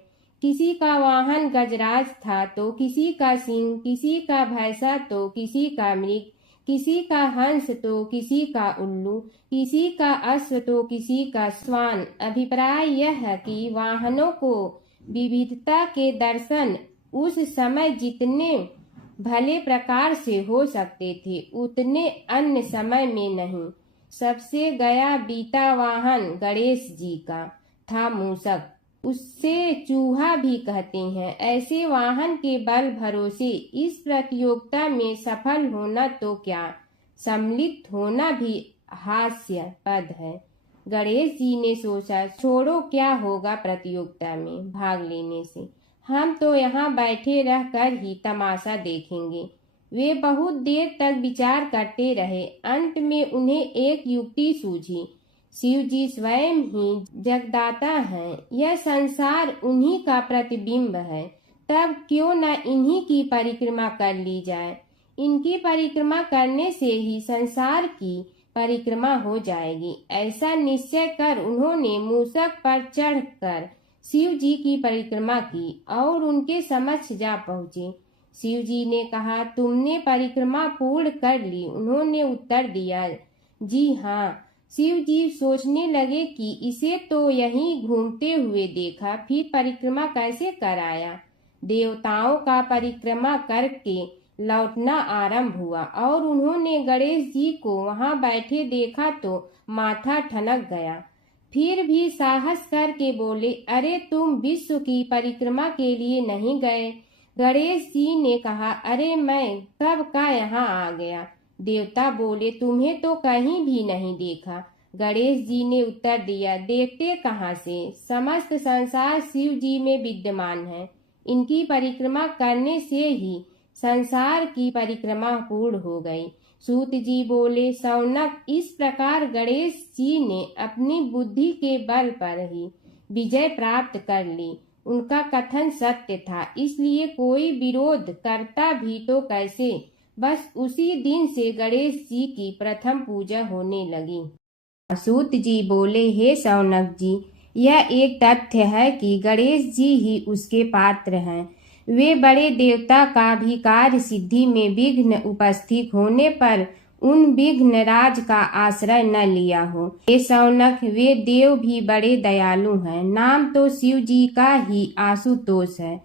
किसी का वाहन गजराज था तो किसी का सिंह, किसी का भैंसा तो किसी का मृग, किसी का हंस तो किसी का उल्लू, किसी का अश्व तो किसी का श्वान। अभिप्राय यह है कि वाहनों को विविधता के दर्शन उस समय जितने भले प्रकार से हो सकते थे उतने अन्य समय में नहीं। सबसे गया बीता वाहन गणेश जी का था मूषक, उससे चूहा भी कहते हैं। ऐसे वाहन के बल भरोसे इस प्रतियोगिता में सफल होना तो क्या, सम्मिलित होना भी हास्यास्पद है। गणेश जी ने सोचा, छोड़ो, क्या होगा प्रतियोगिता में भाग लेने से, हम तो यहाँ बैठे रहकर ही तमाशा देखेंगे। वे बहुत देर तक विचार करते रहे। अंत में उन्हें एक युक्ति सूझी। शिव जी स्वयं ही जगदाता हैं, यह संसार उन्हीं का प्रतिबिंब है, तब क्यों न इन्हीं की परिक्रमा कर ली जाए। इनकी परिक्रमा करने से ही संसार की परिक्रमा हो जाएगी। ऐसा निश्चय कर उन्होंने मूषक पर चढ़कर शिव जी की परिक्रमा की और उनके समक्ष जा पहुँचे। शिव जी ने कहा, तुमने परिक्रमा पूर्ण कर ली? उन्होंने उत्तर दिया, जी हाँ। शिव जी सोचने लगे कि इसे तो यहीं घूमते हुए देखा, फिर परिक्रमा कैसे कराया। देवताओं का परिक्रमा करके लौटना आरंभ हुआ और उन्होंने गणेश जी को वहां बैठे देखा तो माथा ठनक गया। फिर भी साहस करके बोले, अरे तुम विश्व की परिक्रमा के लिए नहीं गए? गणेश जी ने कहा, अरे मैं कब का यहाँ आ गया। देवता बोले, तुम्हें तो कहीं भी नहीं देखा। गणेश जी ने उत्तर दिया, देखते कहाँ से, समस्त संसार शिव जी में विद्यमान है। इनकी परिक्रमा करने से ही संसार की परिक्रमा पूर्ण हो गई। सूत जी बोले, शौनक, इस प्रकार गणेश जी ने अपनी बुद्धि के बल पर ही विजय प्राप्त कर ली। उनका कथन सत्य था, इसलिए कोई विरोध करता भी तो कैसे। बस उसी दिन से गणेश जी की प्रथम पूजा होने लगी। सूत जी बोले, हे शौनक जी, यह एक तथ्य है कि गणेश जी ही उसके पात्र हैं। वे बड़े देवता का भी कार्य सिद्धि में विघ्न उपस्थित होने पर उन विघ्न राज का आश्रय न लिया हो। हे शौनक, वे देव भी बड़े दयालु हैं। नाम तो शिव जी का ही आशुतोष है,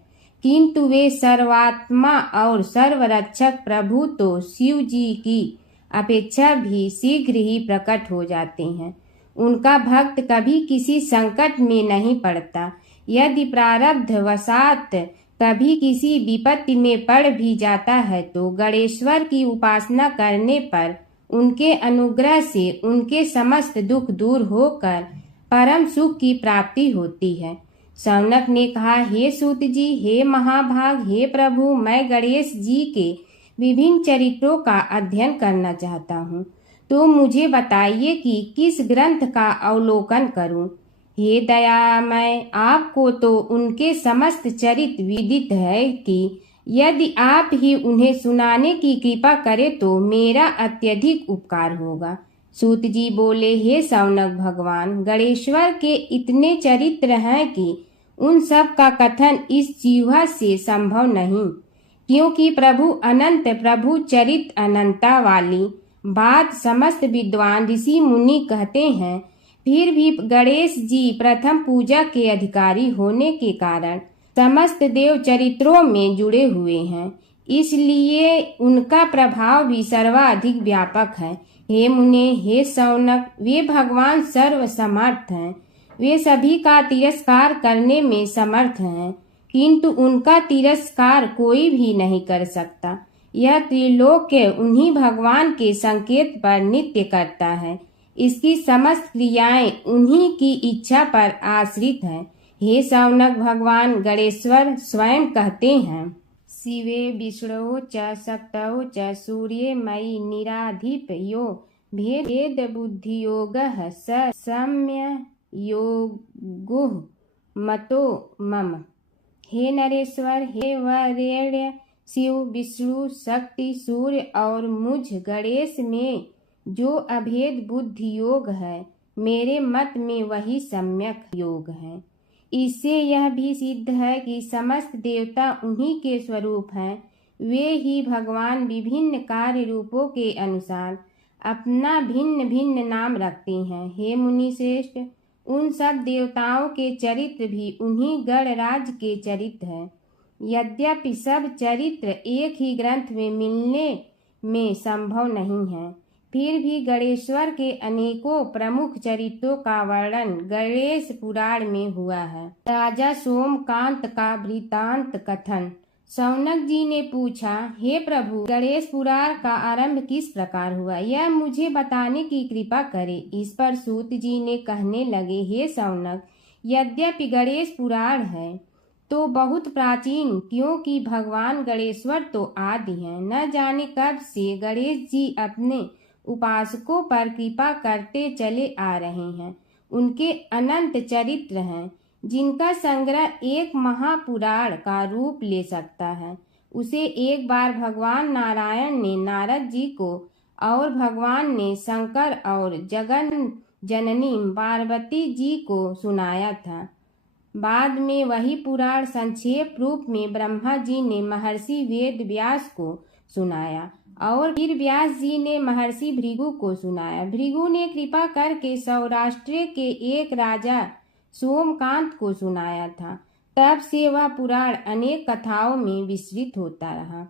किंतु वे सर्वात्मा और सर्वरक्षक प्रभु तो शिव जी की अपेक्षा भी शीघ्र ही प्रकट हो जाते हैं। उनका भक्त कभी किसी संकट में नहीं पड़ता। यदि प्रारब्ध वशात कभी किसी विपत्ति में पड़ भी जाता है तो गणेश्वर की उपासना करने पर उनके अनुग्रह से उनके समस्त दुख दूर होकर परम सुख की प्राप्ति होती है। शौनक ने कहा, हे सूत जी, हे महाभाग, हे प्रभु, मैं गणेश जी के विभिन्न चरित्रों का अध्ययन करना चाहता हूँ, तो मुझे बताइए कि किस ग्रंथ का अवलोकन करूँ। हे दयामय, आपको तो उनके समस्त चरित्र विदित है कि यदि आप ही उन्हें सुनाने की कृपा करें तो मेरा अत्यधिक उपकार होगा। सूत जी बोले, हे शौनक भगवान, गणेश्वर के इतने चरित्र हैं कि उन सब का कथन इस जीवा से संभव नहीं, क्योंकि प्रभु अनंत, प्रभु चरित्र अनंता वाली बात समस्त विद्वान ऋषि मुनि कहते हैं। फिर भी गणेश जी प्रथम पूजा के अधिकारी होने के कारण समस्त देव चरित्रों में जुड़े हुए हैं, इसलिए उनका प्रभाव भी सर्वाधिक व्यापक है। हे मुने, हे शौनक, वे भगवान सर्वसमर्थ हैं। वे सभी का तिरस्कार करने में समर्थ हैं, किंतु उनका तिरस्कार कोई भी नहीं कर सकता। यह त्रिलोक्य उन्हीं भगवान के संकेत पर नित्य करता है। इसकी समस्त क्रियाएं उन्हीं की इच्छा पर आश्रित हैं। हे शौनक, भगवान गणेश्वर स्वयं कहते हैं, शिवे विष्णु च शक्तौ च सूर्ये मयि निराधिप यो भेद बुद्धि योगः स सम्य योगो मतो मम। हे नरेश्वर, हे वरेण्य, शिव, विष्णु, शक्ति, सूर्य और मुझ गणेश में जो अभेद बुद्धि योग है, मेरे मत में वही सम्यक योग है। इससे यह भी सिद्ध है कि समस्त देवता उन्हीं के स्वरूप हैं। वे ही भगवान विभिन्न कार्य रूपों के अनुसार अपना भिन्न भिन्न नाम रखते हैं। हे मुनि श्रेष्ठ, उन सब देवताओं के चरित्र भी उन्हीं गणराज के चरित्र हैं। यद्यपि सब चरित्र एक ही ग्रंथ में मिलने में संभव नहीं है, फिर भी गणेश्वर के अनेकों प्रमुख चरित्रों का वर्णन गणेश पुराण में हुआ है। राजा सोमकांत का वृत्तांत कथन। शौनक जी ने पूछा, हे प्रभु, गणेश पुराण का आरंभ किस प्रकार हुआ, यह मुझे बताने की कृपा करे। इस पर सूत जी ने कहने लगे, हे शौनक, यद्यपि गणेश पुराण है तो बहुत प्राचीन, क्योंकि भगवान गणेश्वर तो आदि हैं। न जाने कब से गणेश जी अपने उपासकों पर कृपा करते चले आ रहे हैं। उनके अनंत चरित्र हैं, जिनका संग्रह एक महापुराण का रूप ले सकता है। उसे एक बार भगवान नारायण ने नारद जी को और भगवान ने शंकर और जगन जननी पार्वती जी को सुनाया था। बाद में वही पुराण संक्षेप रूप में ब्रह्मा जी ने महर्षि वेद व्यास को सुनाया और फिर व्यास जी ने महर्षि भृगु को सुनाया। भृगु ने कृपा करके सौराष्ट्र के एक राजा सोमकांत को सुनाया था। तब से वह पुराण अनेक कथाओं में विस्तृत होता रहा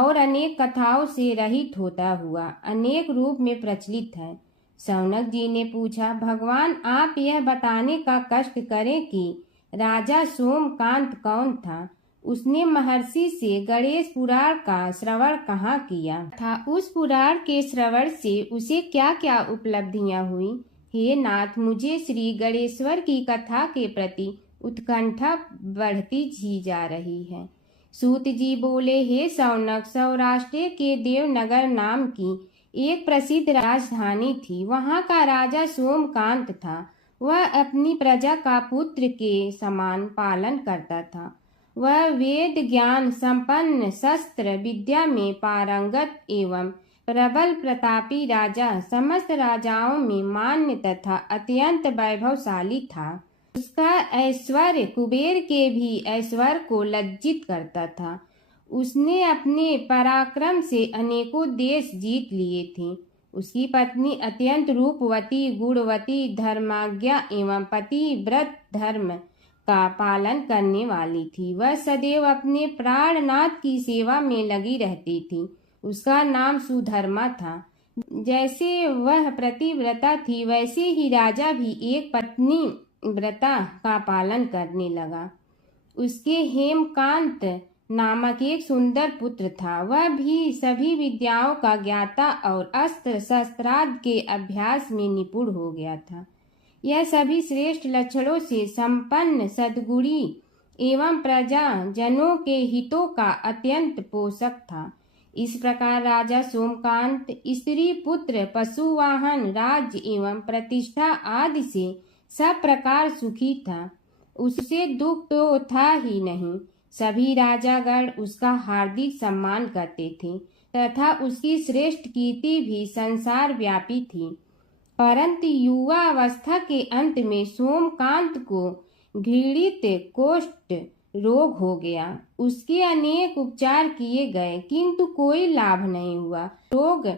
और अनेक कथाओं से रहित होता हुआ अनेक रूप में प्रचलित है। शौनक जी ने पूछा, भगवान, आप यह बताने का कष्ट करें कि राजा सोमकांत कौन था। उसने महर्षि से गणेश पुराण का श्रवण कहाँ किया था, उस पुराण के श्रवण से उसे क्या क्या उपलब्धियां हुई। हे नाथ, मुझे श्री गणेश्वर की कथा के प्रति उत्कंठा बढ़ती ही जा रही है। सूत जी बोले, हे शौनक, सौराष्ट्र के देवनगर नाम की एक प्रसिद्ध राजधानी थी। वहाँ का राजा सोमकांत था। वह अपनी प्रजा का पुत्र के समान पालन करता था। वह वेद ज्ञान संपन्न, शस्त्र विद्या में पारंगत एवं प्रबल प्रतापी राजा, समस्त राजाओं में मान्य तथा अत्यंत वैभवशाली था। उसका ऐश्वर्य कुबेर के भी ऐश्वर्य को लज्जित करता था। उसने अपने पराक्रम से अनेकों देश जीत लिए थे। उसकी पत्नी अत्यंत रूपवती, गुणवती, धर्माज्ञा एवं पतिव्रत धर्म का पालन करने वाली थी। वह सदैव अपने प्राणनाथ की सेवा में लगी रहती थी। उसका नाम सुधर्मा था। जैसे वह प्रतिव्रता थी, वैसे ही राजा भी एक पत्नी व्रता का पालन करने लगा। उसके हेमकांत नामक एक सुंदर पुत्र था। वह भी सभी विद्याओं का ज्ञाता और अस्त्र शस्त्रादि के अभ्यास में निपुण हो गया था। यह सभी श्रेष्ठ लक्षणों से संपन्न, सद्गुणी एवं प्रजा जनों के हितों का अत्यंत पोषक था। इस प्रकार राजा सोमकांत स्त्री पुत्र, पशुवाहन, राज्य एवं प्रतिष्ठा आदि से सब प्रकार सुखी था। उससे दुख तो था ही नहीं। सभी राजागण उसका हार्दिक सम्मान करते थे तथा उसकी श्रेष्ठ कीर्ति भी संसार व्यापी थी। परंतु युवा अवस्था के अंत में सोमकांत को घृणित कोष्ठ रोग हो गया। उसके अनेक उपचार किए गए, किंतु कोई लाभ नहीं हुआ। रोग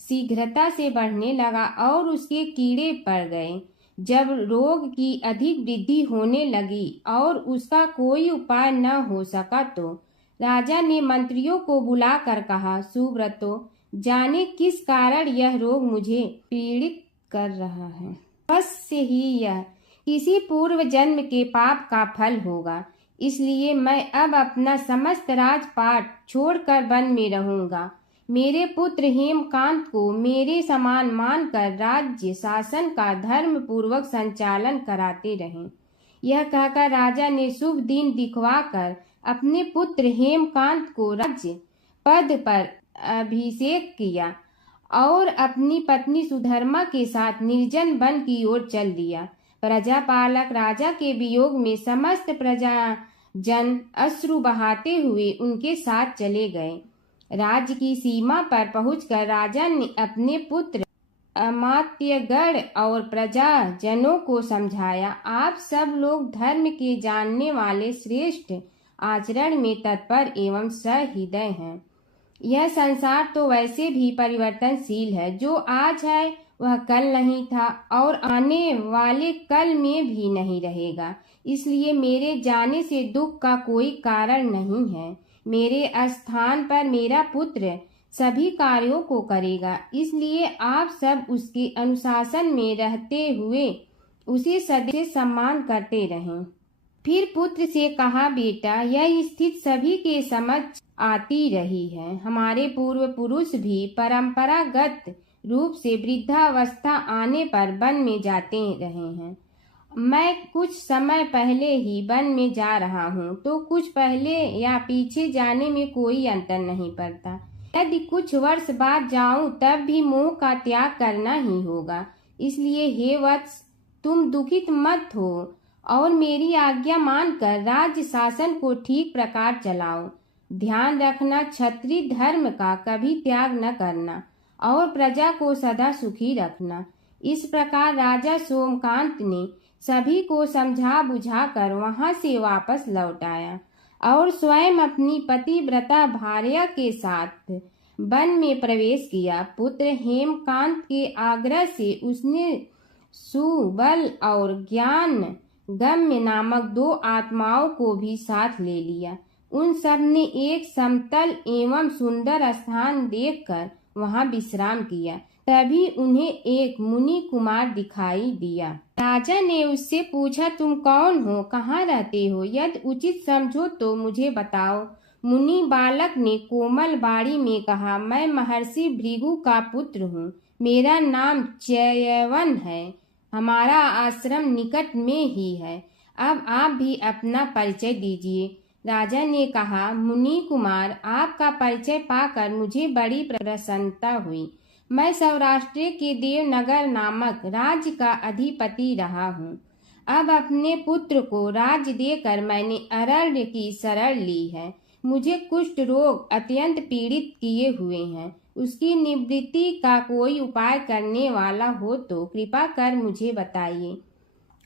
शीघ्रता से बढ़ने लगा और उसके कीड़े पड़ गए। जब रोग की अधिक वृद्धि होने लगी और उसका कोई उपाय न हो सका, तो राजा ने मंत्रियों को बुलाकर कहा, सुव्रतो, जाने किस कारण यह रोग मुझे पीड़ित कर रहा है। अवश्य ही यह किसी पूर्व जन्म के पाप का फल होगा। इसलिए मैं अब अपना समस्त राजपाट छोड़कर वन में रहूंगा। मेरे पुत्र हेमकांत को मेरे समान मानकर राज्य शासन का धर्म पूर्वक संचालन कराते रहें। यह कहकर राजा ने शुभ दिन दिखवाकर अपने पुत्र हेमकांत को राज्य पद पर अभिषेक किया और अपनी पत्नी सुधर्मा के साथ निर्जन वन की ओर चल दिया। प्रजापालक राजा के वियोग में समस्त प्रजा जन अश्रु बहाते हुए उनके साथ चले गए। राज्य की सीमा पर पहुंचकर राजा ने अपने पुत्र अमात्यगण और प्रजाजनों को समझाया, आप सब लोग धर्म के जानने वाले श्रेष्ठ आचरण में तत्पर एवं सहृदय हैं। यह संसार तो वैसे भी परिवर्तनशील है, जो आज है वह कल नहीं था और आने वाले कल में भी नहीं रहेगा। इसलिए मेरे जाने से दुख का कोई कारण नहीं है। मेरे स्थान पर मेरा पुत्र सभी कार्यों को करेगा, इसलिए आप सब उसके अनुशासन में रहते हुए उसे सदैव सम्मान करते रहें। फिर पुत्र से कहा, बेटा, यह स्थिति सभी के समझ आती रही है। हमारे पूर्व पुरुष भी परंपरागत रूप से वृद्धावस्था आने पर वन में जाते रहे हैं। मैं कुछ समय पहले ही वन में जा रहा हूँ, तो कुछ पहले या पीछे जाने में कोई अंतर नहीं पड़ता। यदि कुछ वर्ष बाद जाऊं तब भी मोह का त्याग करना ही होगा। इसलिए हे वत्स, तुम दुखित मत हो और मेरी आज्ञा मानकर राज्य शासन को ठीक प्रकार चलाओ। ध्यान रखना, क्षत्रिय धर्म का कभी त्याग न करना और प्रजा को सदा सुखी रखना। इस प्रकार राजा सोमकांत ने सभी को समझा बुझाकर वहां से वापस लौट आया और स्वयं अपनी पतिव्रता भार्या के साथ वन में प्रवेश किया। पुत्र हेमकांत के आग्रह से उसने सुबल और ज्ञान गम्य नामक 2 आत्माओं को भी साथ ले लिया। उन सब ने एक समतल एवं सुंदर स्थान देखकर वहां विश्राम किया। तभी उन्हें एक मुनि कुमार दिखाई दिया। राजा ने उससे पूछा, तुम कौन हो, कहाँ रहते हो? यदि उचित समझो तो मुझे बताओ। मुनि बालक ने कोमल बाड़ी में कहा, मैं महर्षि भृगु का पुत्र हूँ। मेरा नाम च्यवन है। हमारा आश्रम निकट में ही है। अब आप भी अपना परिचय दीजिए। राजा ने कहा, मुनि कुमार, आपका परिचय पाकर मुझे बड़ी प्रसन्नता हुई। मैं सौराष्ट्र के देवनगर नामक राज्य का अधिपति रहा हूँ। अब अपने पुत्र को राज्य देकर मैंने अरण्य की शरण ली है। मुझे कुष्ठ रोग अत्यंत पीड़ित किए हुए हैं। उसकी निवृत्ति का कोई उपाय करने वाला हो तो कृपा कर मुझे बताइए।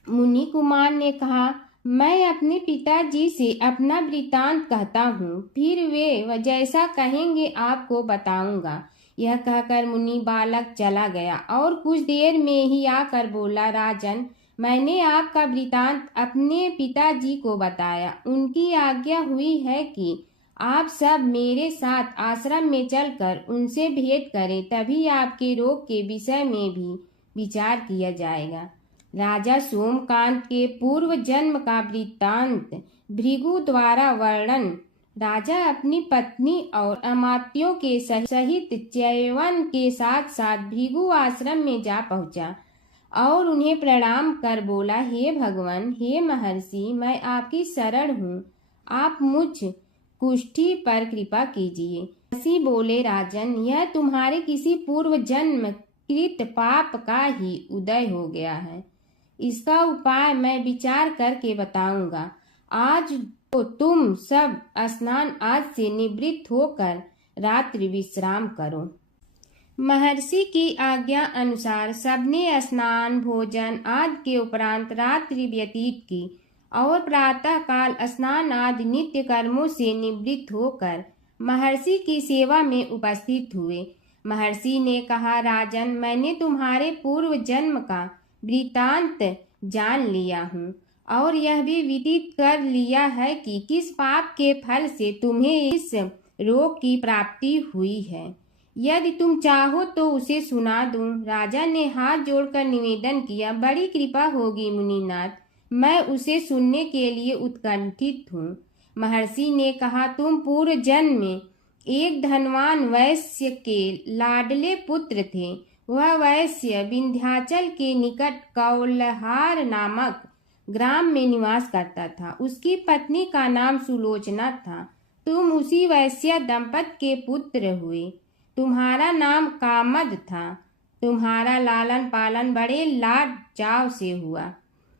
मुनि कुमार ने कहा, मैं अपने पिताजी से अपना वृतांत कहता हूँ, फिर वे जैसा कहेंगे आपको बताऊंगा। यह कहकर मुनि बालक चला गया और कुछ देर में ही आकर बोला, राजन, मैंने आपका वृतांत अपने पिताजी को बताया। उनकी आज्ञा हुई है कि आप सब मेरे साथ आश्रम में चलकर उनसे भेंट करें, तभी आपके रोग के विषय में भी विचार किया जाएगा। राजा सोमकांत के पूर्व जन्म का वृत्तांत भृगु द्वारा वर्णन। राजा अपनी पत्नी और अमात्यों के सहित च्यवन के साथ साथ भृगु आश्रम में जा पहुंचा और उन्हें प्रणाम कर बोला, हे भगवान, हे महर्षि, मैं आपकी शरण हूँ। आप मुझ कुष्ठी पर कृपा कीजिए। महर्षि बोले, राजन, यह तुम्हारे किसी पूर्व जन्म कृत पाप का ही उदय हो गया है। इसका उपाय मैं विचार करके बताऊंगा। आज तो तुम सब स्नान आज से निवृत्त होकर रात्रि विश्राम करो। महर्षि की आज्ञा अनुसार सबने स्नान भोजन आदि के उपरांत रात्रि व्यतीत की और प्रातः काल स्नान आदि नित्य कर्मों से निवृत्त होकर महर्षि की सेवा में उपस्थित हुए। महर्षि ने कहा, राजन, मैंने तुम्हारे पूर्व जन्म का वृतांत जान लिया हूँ और यह भी विदित कर लिया है कि किस पाप के फल से तुम्हें इस रोग की प्राप्ति हुई है। यदि तुम चाहो तो उसे सुना दूं। राजा ने हाथ जोड़कर निवेदन किया, बड़ी कृपा होगी मुनिनाथ, मैं उसे सुनने के लिए उत्कंठित हूँ। महर्षि ने कहा, तुम पूर्व जन्म में एक धनवान वैश्य के लाडले पुत्र थे। वह वैश्य विंध्याचल के निकट कौलहार नामक ग्राम में निवास करता था। उसकी पत्नी का नाम सुलोचना था। तुम उसी वैश्य दंपत के पुत्र हुए। तुम्हारा नाम कामद था। तुम्हारा लालन पालन बड़े लाड चाव से हुआ।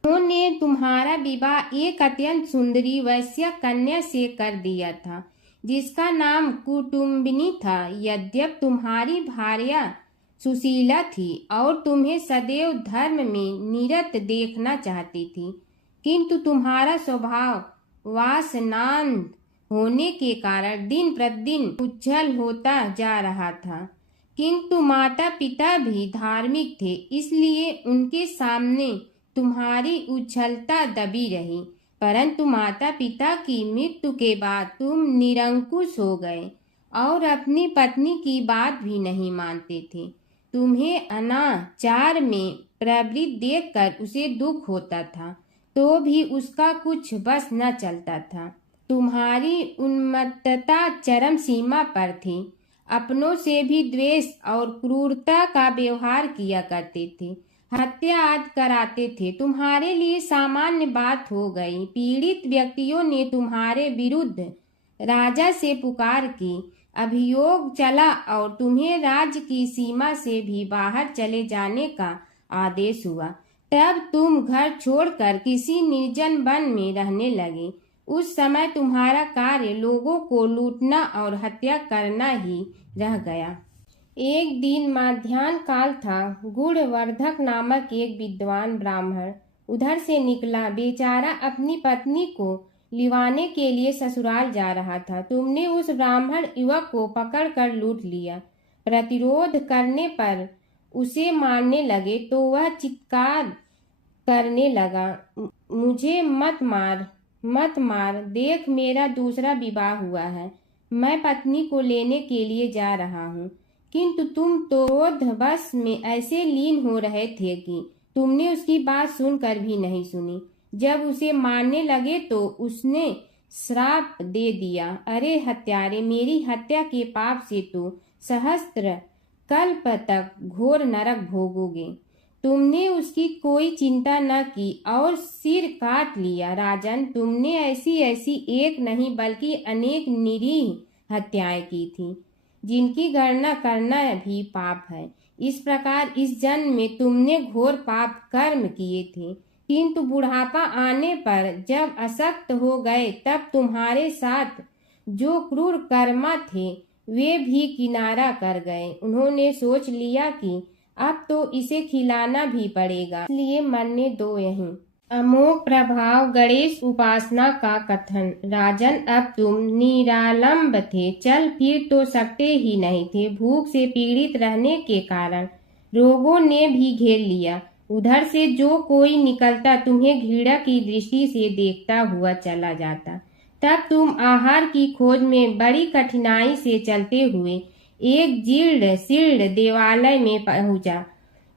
उन्होंने तुम्हारा विवाह एक अत्यंत सुंदरी वैश्य कन्या से कर दिया था, जिसका नाम कुटुम्बिनी था। यद्यप तुम्हारी भार्या सुशीला थी और तुम्हें सदैव धर्म में निरत देखना चाहती थी, किंतु तुम्हारा स्वभाव वासनांध होने के कारण दिन प्रतिदिन उज्जवल होता जा रहा था। किंतु माता पिता भी धार्मिक थे, इसलिए उनके सामने तुम्हारी उज्ज्वलता दबी रही। परंतु माता पिता की मृत्यु के बाद तुम निरंकुश हो गए और अपनी पत्नी की बात भी नहीं मानते थे। तुम्हें अनाचार में प्रवृत्त देखकर उसे दुख होता था, तो भी उसका कुछ बस न चलता था। तुम्हारी उन्मत्तता चरम सीमा पर थी। अपनों से भी द्वेष और क्रूरता का व्यवहार किया करते थे। हत्या आदि कराते थे। तुम्हारे लिए सामान्य बात हो गई। पीड़ित व्यक्तियों ने तुम्हारे विरुद्ध राजा से पुकार की। अभियोग चला और तुम्हें राज्य की सीमा से भी बाहर चले जाने का आदेश हुआ। तब तुम घर छोड़कर किसी निर्जन वन में रहने लगे। उस समय तुम्हारा कार्य लोगों को लूटना और हत्या करना ही रह गया। एक दिन माध्याह्न काल था। गुणवर्धक नामक एक विद्वान ब्राह्मण उधर से निकला। बेचारा अपनी पत्नी को लिवाने के लिए ससुराल जा रहा था। तुमने उस ब्राह्मण युवक को पकड़कर लूट लिया। प्रतिरोध करने पर उसे मारने लगे तो वह चित्कार करने लगा, मुझे मत मार, मत मार। देख, मेरा दूसरा विवाह हुआ है। मैं पत्नी को लेने के लिए जा रहा हूँ। किंतु तुम तो क्रोधवश में ऐसे लीन हो रहे थे कि तुमने उसकी बात सुनकर भी नहीं सुनी। जब उसे मारने लगे तो उसने श्राप दे दिया, अरे हत्यारे, मेरी हत्या के पाप से तो सहस्त्र कल्प तक घोर नरक भोगोगे। तुमने उसकी कोई चिंता न की और सिर काट लिया। राजन, तुमने ऐसी ऐसी एक नहीं बल्कि अनेक निरीह हत्याएं की थी, जिनकी गणना करना भी पाप है। इस प्रकार इस जन्म में तुमने घोर पाप कर्म किए थे, किंतु बुढ़ापा आने पर जब अशक्त हो गए तब तुम्हारे साथ जो क्रूर कर्मा थे वे भी किनारा कर गए। उन्होंने सोच लिया कि अब तो इसे खिलाना भी पड़ेगा, इसलिए मरने दो यहीं। अमोघ प्रभाव गणेश उपासना का कथन। राजन, अब तुम निरालंब थे, चल फिर तो सकते ही नहीं थे। भूख से पीड़ित रहने के कारण रोगों ने भी घेर लिया। उधर से जो कोई निकलता तुम्हें घृणा की दृष्टि से देखता हुआ चला जाता। तब तुम आहार की खोज में बड़ी कठिनाई से चलते हुए एक जीर्ण शीर्ण देवालय में पहुंचा।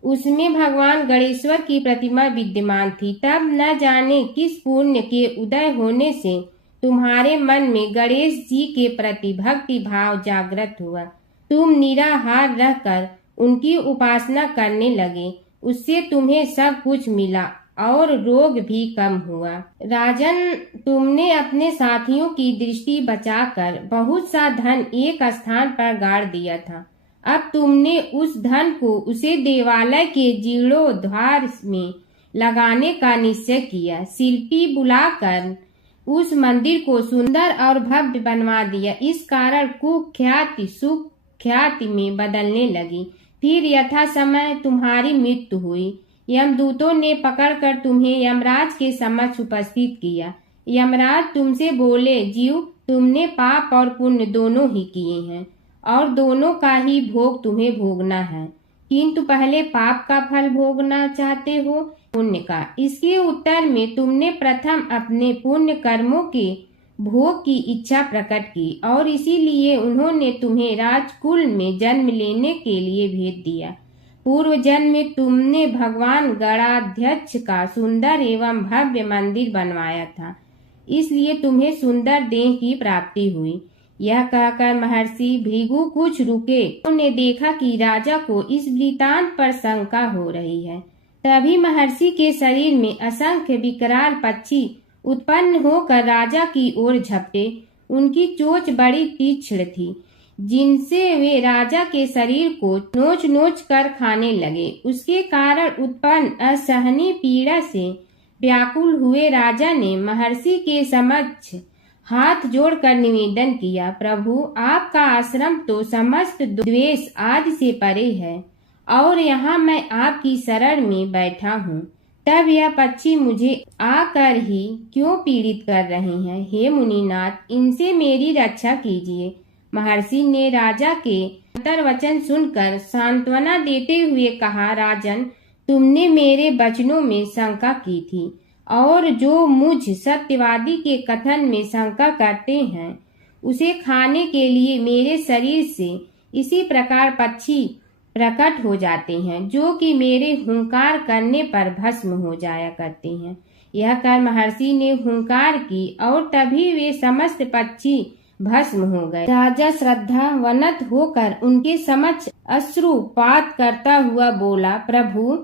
उसमें भगवान गणेश्वर की प्रतिमा विद्यमान थी। तब न जाने किस पुण्य के उदय होने से तुम्हारे मन में गणेश जी के प्रति भक्ति भाव जागृत हुआ। तुम निराहार रहकर उनकी उपासना करने लगे। उससे तुम्हें सब कुछ मिला और रोग भी कम हुआ। राजन, तुमने अपने साथियों की दृष्टि बचाकर बहुत सा धन एक स्थान पर गाड़ दिया था। अब तुमने उस धन को उसे देवालय के जीर्णोद्धार में लगाने का निश्चय किया। शिल्पी बुलाकर उस मंदिर को सुंदर और भव्य बनवा दिया। इस कारण कुख्याति सुख्याति में बदलने लगी। फिर यथा समय तुम्हारी मृत्यु हुई। यमदूतों ने पकड़कर तुम्हें यमराज के समक्ष उपस्थित किया। यमराज तुमसे बोले, जीव, तुमने पाप और पुण्य दोनों ही किए हैं और दोनों का ही भोग तुम्हें भोगना है, किंतु पहले पाप का फल भोगना चाहते हो पुण्य का। इसके उत्तर में तुमने प्रथम अपने पुण्य कर्मों के भोग की इच्छा प्रकट की और इसीलिए उन्होंने तुम्हें राजकुल में जन्म लेने के लिए भेज दिया। पूर्व जन्म में तुमने भगवान गणाध्यक्ष का सुंदर एवं भव्य मंदिर बनवाया था, इसलिए तुम्हें सुंदर देह की प्राप्ति हुई। यह कहकर महर्षि भृगु कुछ रुके। उन्होंने देखा कि राजा को इस वृतांत पर शंका हो रही है। तभी महर्षि के शरीर में असंख्य विकराल पक्षी उत्पन्न होकर राजा की ओर झपटे। उनकी चोंच बड़ी तीक्ष्ण थी, जिनसे वे राजा के शरीर को नोच नोच कर खाने लगे। उसके कारण उत्पन्न असहनीय पीड़ा से व्याकुल हुए राजा ने महर्षि के समक्ष हाथ जोड़कर निवेदन किया, प्रभु, आपका आश्रम तो समस्त द्वेष आदि से परे है और यहाँ मैं आपकी शरण में बैठा हूँ। तब यह पक्षी मुझे आकर ही क्यों पीड़ित कर रहे हैं? हे मुनिनाथ, इनसे मेरी रक्षा कीजिए। महर्षि ने राजा के अंतर्वचन सुनकर सांत्वना देते हुए कहा, राजन, तुमने मेरे वचनों में शंका की थी और जो मुझ सत्यवादी के कथन में शंका करते हैं, उसे खाने के लिए मेरे शरीर से इसी प्रकार पक्षी प्रकट हो जाते हैं, जो कि मेरे हुंकार करने पर भस्म हो जाया करते हैं। यह कर महर्षि ने हुंकार की और तभी वे समस्त पक्षी भस्म हो गए। राजा श्रद्धावनत होकर उनके समक्ष अश्रुपात करता हुआ बोला, प्रभु,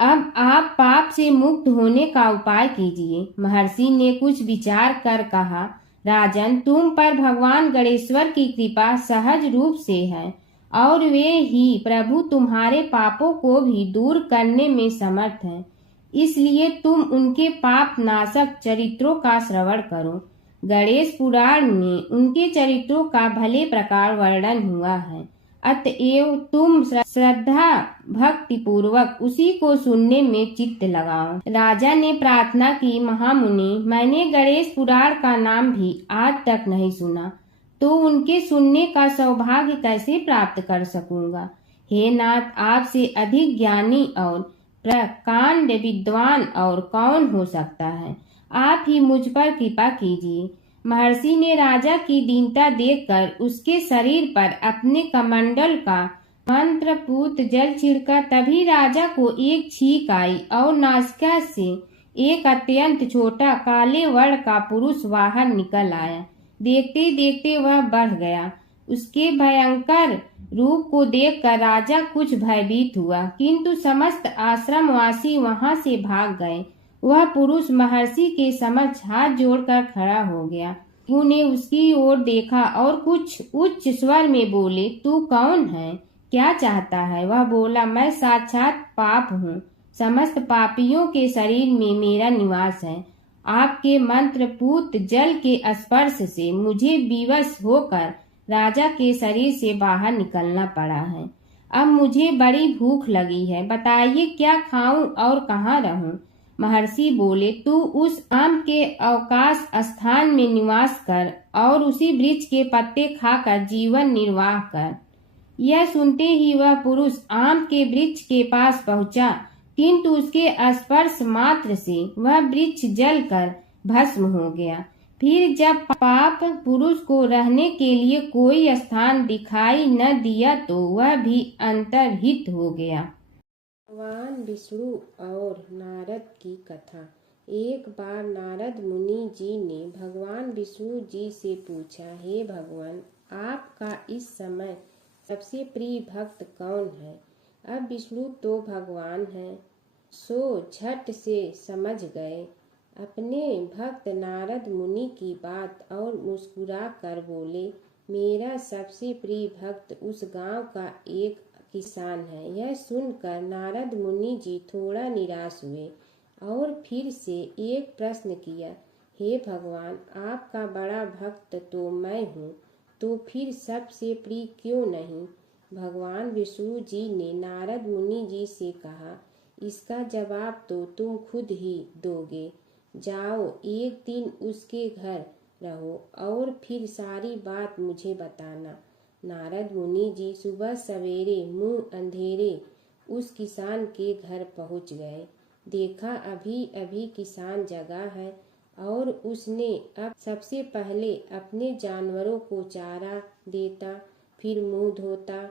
अब आप पाप से मुक्त होने का उपाय कीजिए। महर्षि ने कुछ विचार कर कहा, राजन, तुम पर भगवान गणेश्वर की कृपा सहज रूप से है और वे ही प्रभु तुम्हारे पापों को भी दूर करने में समर्थ हैं। इसलिए तुम उनके पाप नाशक चरित्रों का श्रवण करो। गणेश पुराण में उनके चरित्रों का भले प्रकार वर्णन हुआ है, अतएव तुम श्रद्धा भक्ति पूर्वक उसी को सुनने में चित्त लगाओ। राजा ने प्रार्थना की, महामुनि, मैंने गणेश पुराण का नाम भी आज तक नहीं सुना, तो उनके सुनने का सौभाग्य कैसे प्राप्त कर सकूंगा? हे नाथ, आपसे अधिक ज्ञानी और प्रकांड विद्वान और कौन हो सकता है? आप ही मुझ पर कृपा कीजिए। महर्षि ने राजा की दीनता देखकर उसके शरीर पर अपने कमंडल का मंत्रपूत जल छिड़का। तभी राजा को एक छींक आई और नासिका से एक अत्यंत छोटा काले वर्ण का पुरुष बाहर निकल आया। देखते देखते वह बढ़ गया। उसके भयंकर रूप को देखकर राजा कुछ भयभीत हुआ, किंतु समस्त आश्रमवासी वहां से भाग गए। वह पुरुष महर्षि के समक्ष हाथ जोड़कर खड़ा हो गया। उन्हें उसकी ओर देखा और कुछ उच्च स्वर में बोले, तू कौन है? क्या चाहता है? वह बोला, मैं साक्षात पाप हूँ। समस्त पापियों के शरीर में मेरा निवास है। आपके मंत्रपूत जल के स्पर्श से मुझे विवश होकर राजा के शरीर से बाहर निकलना पड़ा है। अब मुझे बड़ी भूख लगी है, बताइए क्या खाऊं और कहाँ रहूं? महर्षि बोले, तू उस आम के अवकाश स्थान में निवास कर और उसी वृक्ष के पत्ते खाकर जीवन निर्वाह कर। यह सुनते ही वह पुरुष आम के वृक्ष के पास पहुंचा, किंतु उसके स्पर्श मात्र से वह वृक्ष जलकर भस्म हो गया। फिर जब पाप पुरुष को रहने के लिए कोई स्थान दिखाई न दिया तो वह भी अंतर्हित हो गया। भगवान विष्णु और नारद की कथा। एक बार नारद मुनि जी ने भगवान विष्णु जी से पूछा, हे भगवान, आपका इस समय सबसे प्रिय भक्त कौन है? अब विष्णु तो भगवान हैं, सो झट से समझ गए अपने भक्त नारद मुनि की बात और मुस्कुरा कर बोले, मेरा सबसे प्रिय भक्त उस गांव का एक किसान है। यह सुनकर नारद मुनि जी थोड़ा निराश हुए और फिर से एक प्रश्न किया, हे भगवान, आपका बड़ा भक्त तो मैं हूँ, तो फिर सबसे प्रिय क्यों नहीं? भगवान विष्णु जी ने नारद मुनि जी से कहा, इसका जवाब तो तुम खुद ही दोगे। जाओ, एक दिन उसके घर रहो और फिर सारी बात मुझे बताना। नारद मुनि जी सुबह सवेरे मुंह अंधेरे उस किसान के घर पहुंच गए। देखा अभी अभी किसान जगा है और उसने अब सबसे पहले अपने जानवरों को चारा देता, फिर मुंह धोता,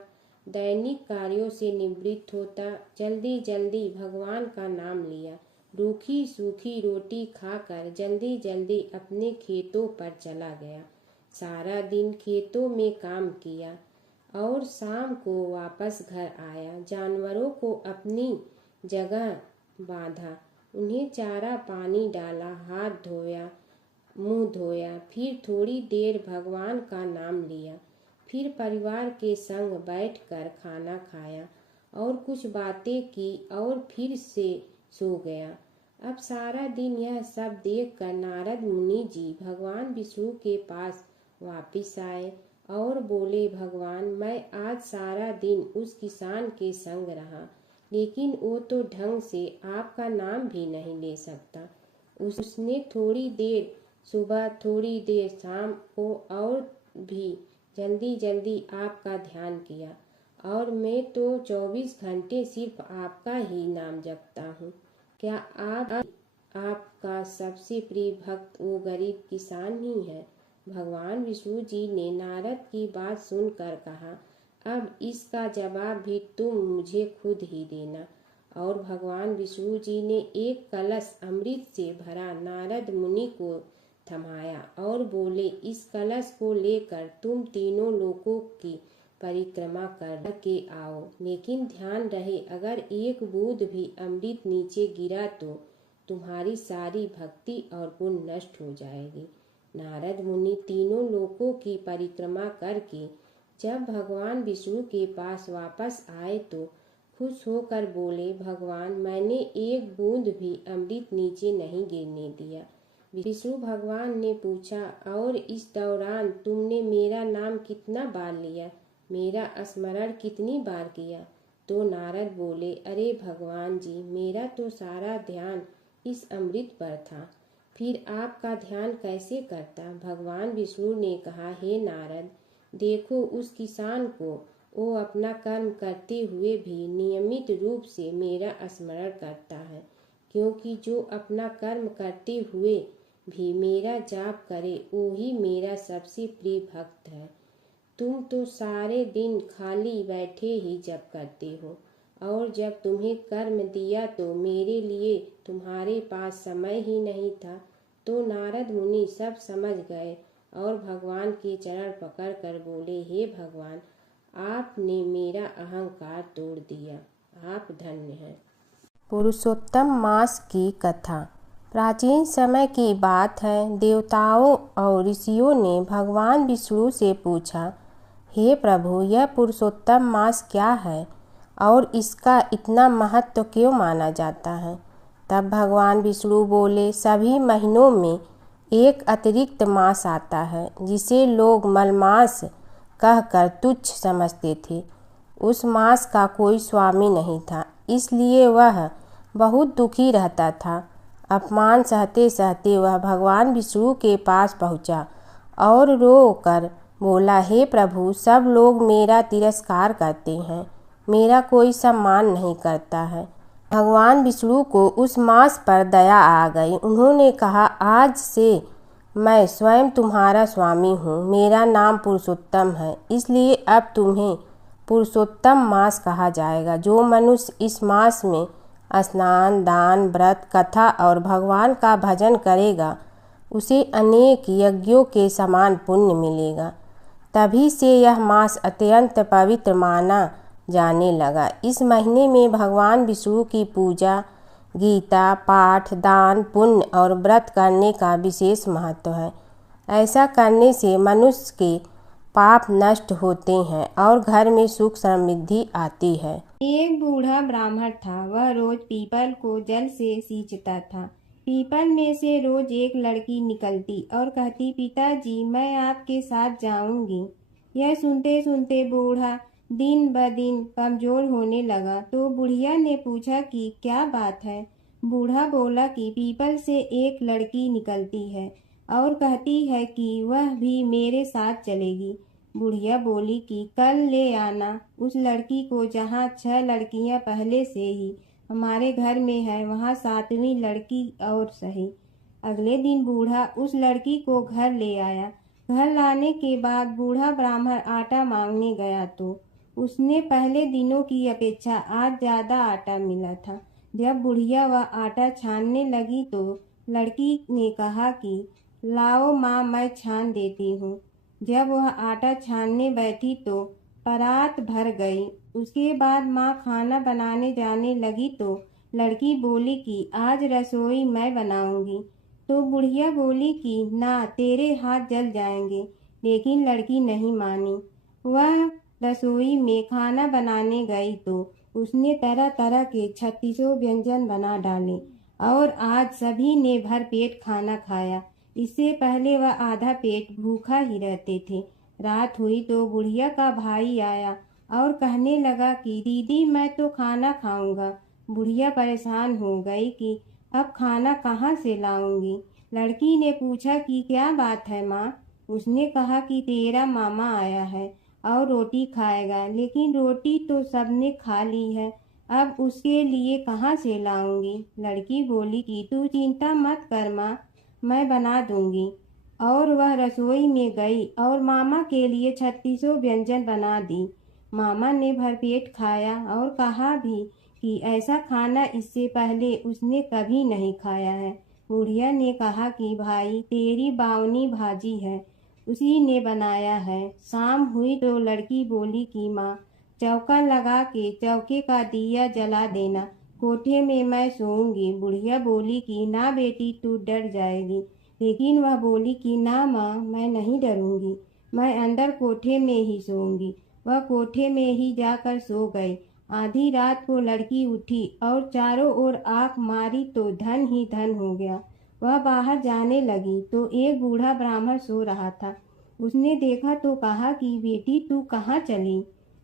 दैनिक कार्यों से निवृत्त होता जल्दी जल्दी भगवान का नाम लिया। रूखी सूखी रोटी खाकर जल्दी जल्दी अपने खेतों पर चला गया। सारा दिन खेतों में काम किया और शाम को वापस घर आया। जानवरों को अपनी जगह बांधा, उन्हें चारा पानी डाला, हाथ धोया, मुंह धोया, फिर थोड़ी देर भगवान का नाम लिया। फिर परिवार के संग बैठकर खाना खाया और कुछ बातें की और फिर से सो गया। अब सारा दिन यह सब देखकर नारद मुनि जी भगवान विष्णु के पास वापिस आए और बोले, भगवान, मैं आज सारा दिन उस किसान के संग रहा, लेकिन वो तो ढंग से आपका नाम भी नहीं ले सकता। उसने थोड़ी देर सुबह, थोड़ी देर शाम को और भी जल्दी जल्दी आपका ध्यान किया, और मैं तो 24 घंटे सिर्फ आपका ही नाम जपता हूँ। क्या आपका सबसे प्रिय भक्त वो गरीब किसान ही है? भगवान विष्णु जी ने नारद की बात सुनकर कहा, अब इसका जवाब भी तुम मुझे खुद ही देना। और भगवान विष्णु जी ने एक कलश अमृत से भरा नारद मुनि को थमाया और बोले, इस कलश को लेकर तुम तीनों लोकों की परिक्रमा कर के आओ, लेकिन ध्यान रहे अगर एक बूंद भी अमृत नीचे गिरा तो तुम्हारी सारी भक्ति और गुण नष्ट हो जाएगी। नारद मुनि तीनों लोकों की परिक्रमा करके जब भगवान विष्णु के पास वापस आए तो खुश होकर बोले, भगवान, मैंने एक बूंद भी अमृत नीचे नहीं गिरने दिया। विष्णु भगवान ने पूछा, और इस दौरान तुमने मेरा नाम कितना बार लिया, मेरा स्मरण कितनी बार किया? तो नारद बोले, अरे भगवान जी, मेरा तो सारा ध्यान इस अमृत पर था, फिर आपका ध्यान कैसे करता? भगवान विष्णु ने कहा, हे नारद, देखो उस किसान को, वो अपना कर्म करते हुए भी नियमित रूप से मेरा स्मरण करता है, क्योंकि जो अपना कर्म करते हुए भी मेरा जाप करे वो ही मेरा सबसे प्रिय भक्त है। तुम तो सारे दिन खाली बैठे ही जप करते हो, और जब तुम्हें कर्म दिया तो मेरे लिए तुम्हारे पास समय ही नहीं था। तो नारद मुनि सब समझ गए और भगवान के चरण पकड़ कर बोले, हे भगवान, आपने मेरा अहंकार तोड़ दिया, आप धन्य हैं। पुरुषोत्तम मास की कथा। प्राचीन समय की बात है। देवताओं और ऋषियों ने भगवान विष्णु से पूछा, हे प्रभु, यह पुरुषोत्तम मास क्या है और इसका इतना महत्व क्यों माना जाता है? तब भगवान विष्णु बोले, सभी महीनों में एक अतिरिक्त मास आता है जिसे लोग मलमास कहकर तुच्छ समझते थे। उस मास का कोई स्वामी नहीं था, इसलिए वह बहुत दुखी रहता था। अपमान सहते सहते वह भगवान विष्णु के पास पहुंचा और रो कर बोला, हे प्रभु, सब लोग मेरा तिरस्कार करते हैं, मेरा कोई सम्मान नहीं करता है। भगवान विष्णु को उस मास पर दया आ गई। उन्होंने कहा, आज से मैं स्वयं तुम्हारा स्वामी हूँ। मेरा नाम पुरुषोत्तम है, इसलिए अब तुम्हें पुरुषोत्तम मास कहा जाएगा। जो मनुष्य इस मास में स्नान, दान, व्रत, कथा और भगवान का भजन करेगा, उसे अनेक यज्ञों के समान पुण्य मिलेगा। तभी से यह मास अत्यंत पवित्र माना जाने लगा। इस महीने में भगवान विष्णु की पूजा, गीता पाठ, दान, पुण्य और व्रत करने का विशेष महत्व है। ऐसा करने से मनुष्य के पाप नष्ट होते हैं और घर में सुख समृद्धि आती है। एक बूढ़ा ब्राह्मण था। वह रोज पीपल को जल से सींचता था। पीपल में से रोज एक लड़की निकलती और कहती, पिताजी, मैं आपके साथ जाऊंगी। यह सुनते सुनते बूढ़ा दिन ब दिन कमजोर होने लगा। तो बुढ़िया ने पूछा कि क्या बात है? बूढ़ा बोला कि पीपल से एक लड़की निकलती है और कहती है कि वह भी मेरे साथ चलेगी। बुढ़िया बोली कि कल ले आना उस लड़की को, जहाँ 6 लड़कियां पहले से ही हमारे घर में है, वहाँ 7वीं लड़की और सही। अगले दिन बूढ़ा उस लड़की को घर ले आया। घर लाने के बाद बूढ़ा ब्राह्मण आटा मांगने गया तो उसने पहले दिनों की अपेक्षा आज ज़्यादा आटा मिला था। जब बुढ़िया वह आटा छानने लगी तो लड़की ने कहा कि लाओ माँ, मैं छान देती हूँ। जब वह आटा छानने बैठी तो परात भर गई। उसके बाद माँ खाना बनाने जाने लगी तो लड़की बोली कि आज रसोई मैं बनाऊंगी। तो बुढ़िया बोली कि ना, तेरे हाथ जल जाएंगे। लेकिन लड़की नहीं मानी। वह रसोई में खाना बनाने गई तो उसने तरह तरह के 36 व्यंजन बना डाले और आज सभी ने भर पेट खाना खाया। इससे पहले वह आधा पेट भूखा ही रहते थे। रात हुई तो बुढ़िया का भाई आया और कहने लगा कि दीदी, मैं तो खाना खाऊंगा। बुढ़िया परेशान हो गई कि अब खाना कहाँ से लाऊंगी। लड़की ने पूछा कि क्या बात है माँ। उसने कहा कि तेरा मामा आया है और रोटी खाएगा, लेकिन रोटी तो सबने खा ली है, अब उसके लिए कहाँ से लाऊंगी। लड़की बोली कि तू चिंता मत कर माँ, मैं बना दूंगी। और वह रसोई में गई और मामा के लिए 36 व्यंजन बना दी। मामा ने भरपेट खाया और कहा भी कि ऐसा खाना इससे पहले उसने कभी नहीं खाया है। बुढ़िया ने कहा कि भाई, तेरी बावनी भाजी है, उसी ने बनाया है। शाम हुई तो लड़की बोली कि माँ, चौका लगा के चौके का दिया जला देना, कोठे में मैं सोऊंगी। बुढ़िया बोली कि ना बेटी, तू डर जाएगी। लेकिन वह बोली कि ना माँ, मैं नहीं डरूंगी, मैं अंदर कोठे में ही सोऊंगी। वह कोठे में ही जाकर सो गई। आधी रात को लड़की उठी और चारों ओर आंख मारी तो धन ही धन हो गया। वह बाहर जाने लगी तो एक बूढ़ा ब्राह्मण सो रहा था। उसने देखा तो कहा कि बेटी, तू कहाँ चली।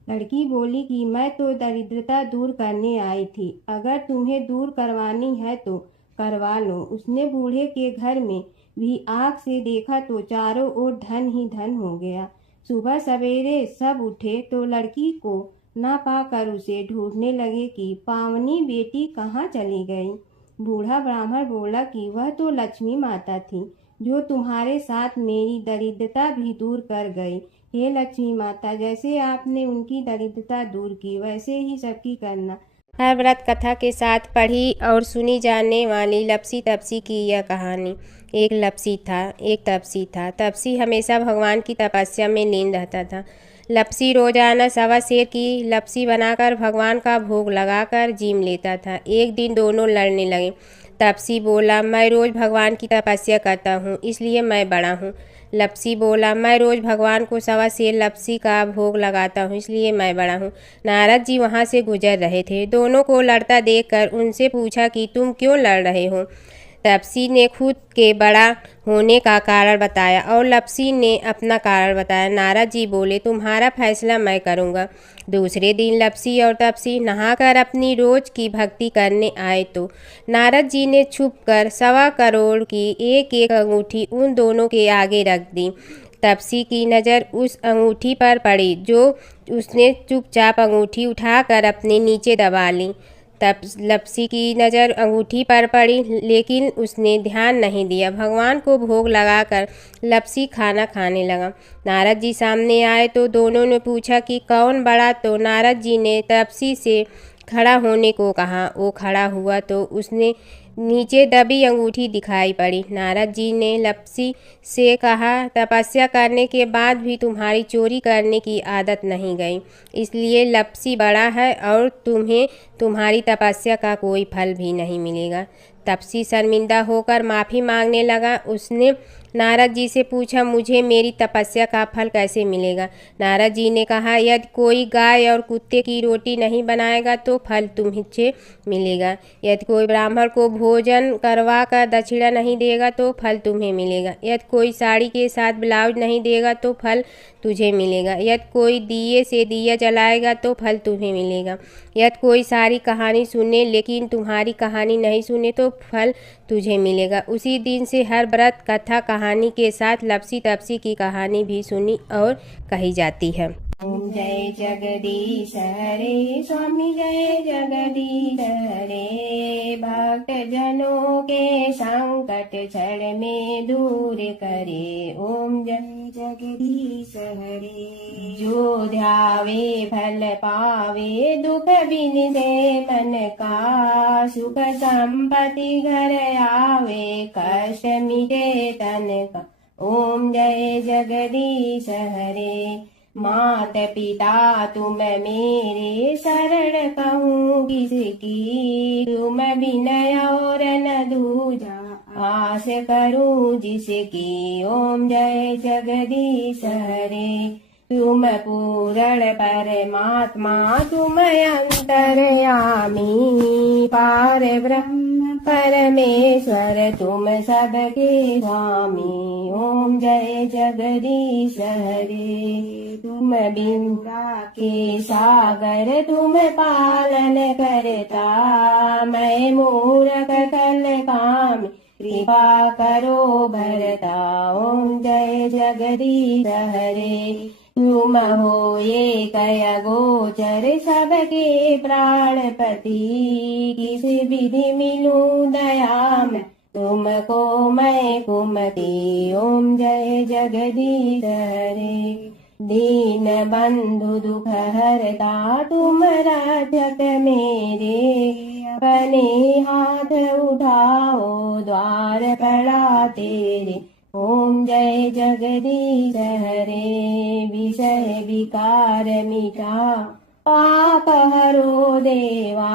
लड़की बोली कि मैं तो दरिद्रता दूर करने आई थी, अगर तुम्हें दूर करवानी है तो करवा लो। उसने बूढ़े के घर में भी आँख से देखा तो चारों ओर धन ही धन हो गया। सुबह सवेरे सब उठे तो लड़की को ना पाकर उसे ढूंढने लगे कि पावनी बेटी कहाँ चली गई। बूढ़ा ब्राह्मण बोला कि वह तो लक्ष्मी माता थी, जो तुम्हारे साथ मेरी दरिद्रता भी दूर कर गई। हे लक्ष्मी माता, जैसे आपने उनकी दरिद्रता दूर की, वैसे ही सबकी करना। हर व्रत कथा के साथ पढ़ी और सुनी जाने वाली लपसी तपसी की यह कहानी। एक लपसी था, एक तपसी था। तपसी हमेशा भगवान की तपस्या में लीन रहता था। लपसी रोजाना सवा सेर की लपसी बनाकर भगवान का भोग लगाकर जीम लेता था। एक दिन दोनों लड़ने लगे। तपसी बोला, मैं रोज भगवान की तपस्या करता हूँ, इसलिए मैं बड़ा हूँ। लपसी बोला, मैं रोज भगवान को सवा सेर लपसी का भोग लगाता हूँ, इसलिए मैं बड़ा हूँ। नारद जी वहाँ से गुजर रहे थे। दोनों को लड़ता देखकर उनसे पूछा कि तुम क्यों लड़ रहे हो। तपसी ने खुद के बड़ा होने का कारण बताया और लपसी ने अपना कारण बताया। नारद जी बोले, तुम्हारा फैसला मैं करूँगा। दूसरे दिन लपसी और तपसी नहाकर अपनी रोज की भक्ति करने आए तो नारद जी ने छुपकर 1.25 करोड़ की एक एक अंगूठी उन दोनों के आगे रख दी। तपसी की नज़र उस अंगूठी पर पड़ी जो उसने चुपचाप अंगूठी उठाकर अपने नीचे दबा ली। तब लपसी की नज़र अंगूठी पर पड़ी, लेकिन उसने ध्यान नहीं दिया। भगवान को भोग लगाकर लपसी खाना खाने लगा। नारद जी सामने आए तो दोनों ने पूछा कि कौन बड़ा, तो नारद जी ने तपसी से खड़ा होने को कहा। वो खड़ा हुआ तो उसने नीचे दबी अंगूठी दिखाई पड़ी। नारद जी ने लपसी से कहा, तपस्या करने के बाद भी तुम्हारी चोरी करने की आदत नहीं गई, इसलिए लपसी बड़ा है और तुम्हें तुम्हारी तपस्या का कोई फल भी नहीं मिलेगा। तपसी शर्मिंदा होकर माफ़ी मांगने लगा। उसने नारद जी से पूछा, मुझे मेरी तपस्या का फल कैसे मिलेगा। नारद जी ने कहा, यदि कोई गाय और कुत्ते की रोटी नहीं बनाएगा तो फल तुम्हें मिलेगा। यदि कोई ब्राह्मण को भोजन करवा कर दक्षिणा नहीं देगा तो फल तुम्हें मिलेगा। यदि कोई साड़ी के साथ ब्लाउज नहीं देगा तो फल तुझे मिलेगा। यदि कोई दिए से दिया जलाएगा तो फल तुम्हें मिलेगा। यदि कोई सारी कहानी सुने लेकिन तुम्हारी कहानी नहीं सुने तो फल तुझे मिलेगा। उसी दिन से हर व्रत कथा कहानी के साथ लपसी तपसी की कहानी भी सुनी और कही जाती है। ओम जय जगदीश हरे, स्वामी जय जगदीश हरे। भक्त जनों के संकट क्षण में दूर करे। ओम जय जगदीश हरे। जो ध्यावे फल पावे, दुख बिन से मन का, सुख संपत्ति घर आवे, कष्ट मिटे तन का। ओम जय जगदीश हरे। मात पिता तुम मेरे, शरण कहूँ किसकी, तुम विनय और न दूजा, आस करूँ जिसकी। ओम जय जगदीश हरे। तुम पूर्ण परमात्मा, तुम अंतर्यामी, पार ब्रह्म परमेश्वर, तुम सबके स्वामी। ओम जय जगदीश हरे। तुम बिंदा के सागर, तुम पालन करता, मैं मूरख कल काम, कृपा करो भरता। ओम जय जगदीश हरे। तुम हो ये कय गोचर, सबके प्राणपति, किस विधि मिलूं दया में, तुमको मैं कुमति। ओम जय जगदीश हरे। दीन बंधु दुख हरता, तुम रक्षक मेरे, अपने हाथ उठाओ, द्वार पड़ा तेरे। ओम जय जगदीश हरे। विषय विकार मिटा, पाप हरो देवा,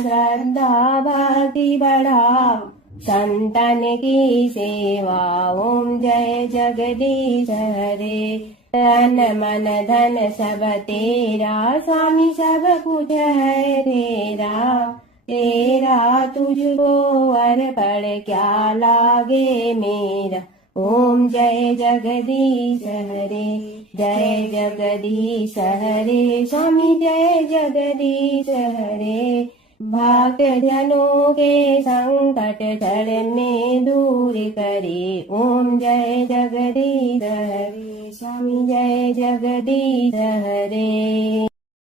श्रद्धा भक्ति बढ़ाओ, संतन की सेवा। ओम जय जगदीश हरे। तन मन धन सब तेरा, स्वामी सब कुछ है तेरा, तेरा तुझको अर्पण क्या लागे मेरा। ओम जय जगदीश हरे। जय जगदीश हरे। स्वामी जय जगदीश हरे। भक्त जनों के संकट जड़ में दूर करे। ओम जय जगदीश हरे। स्वामी जय जगदीश हरे।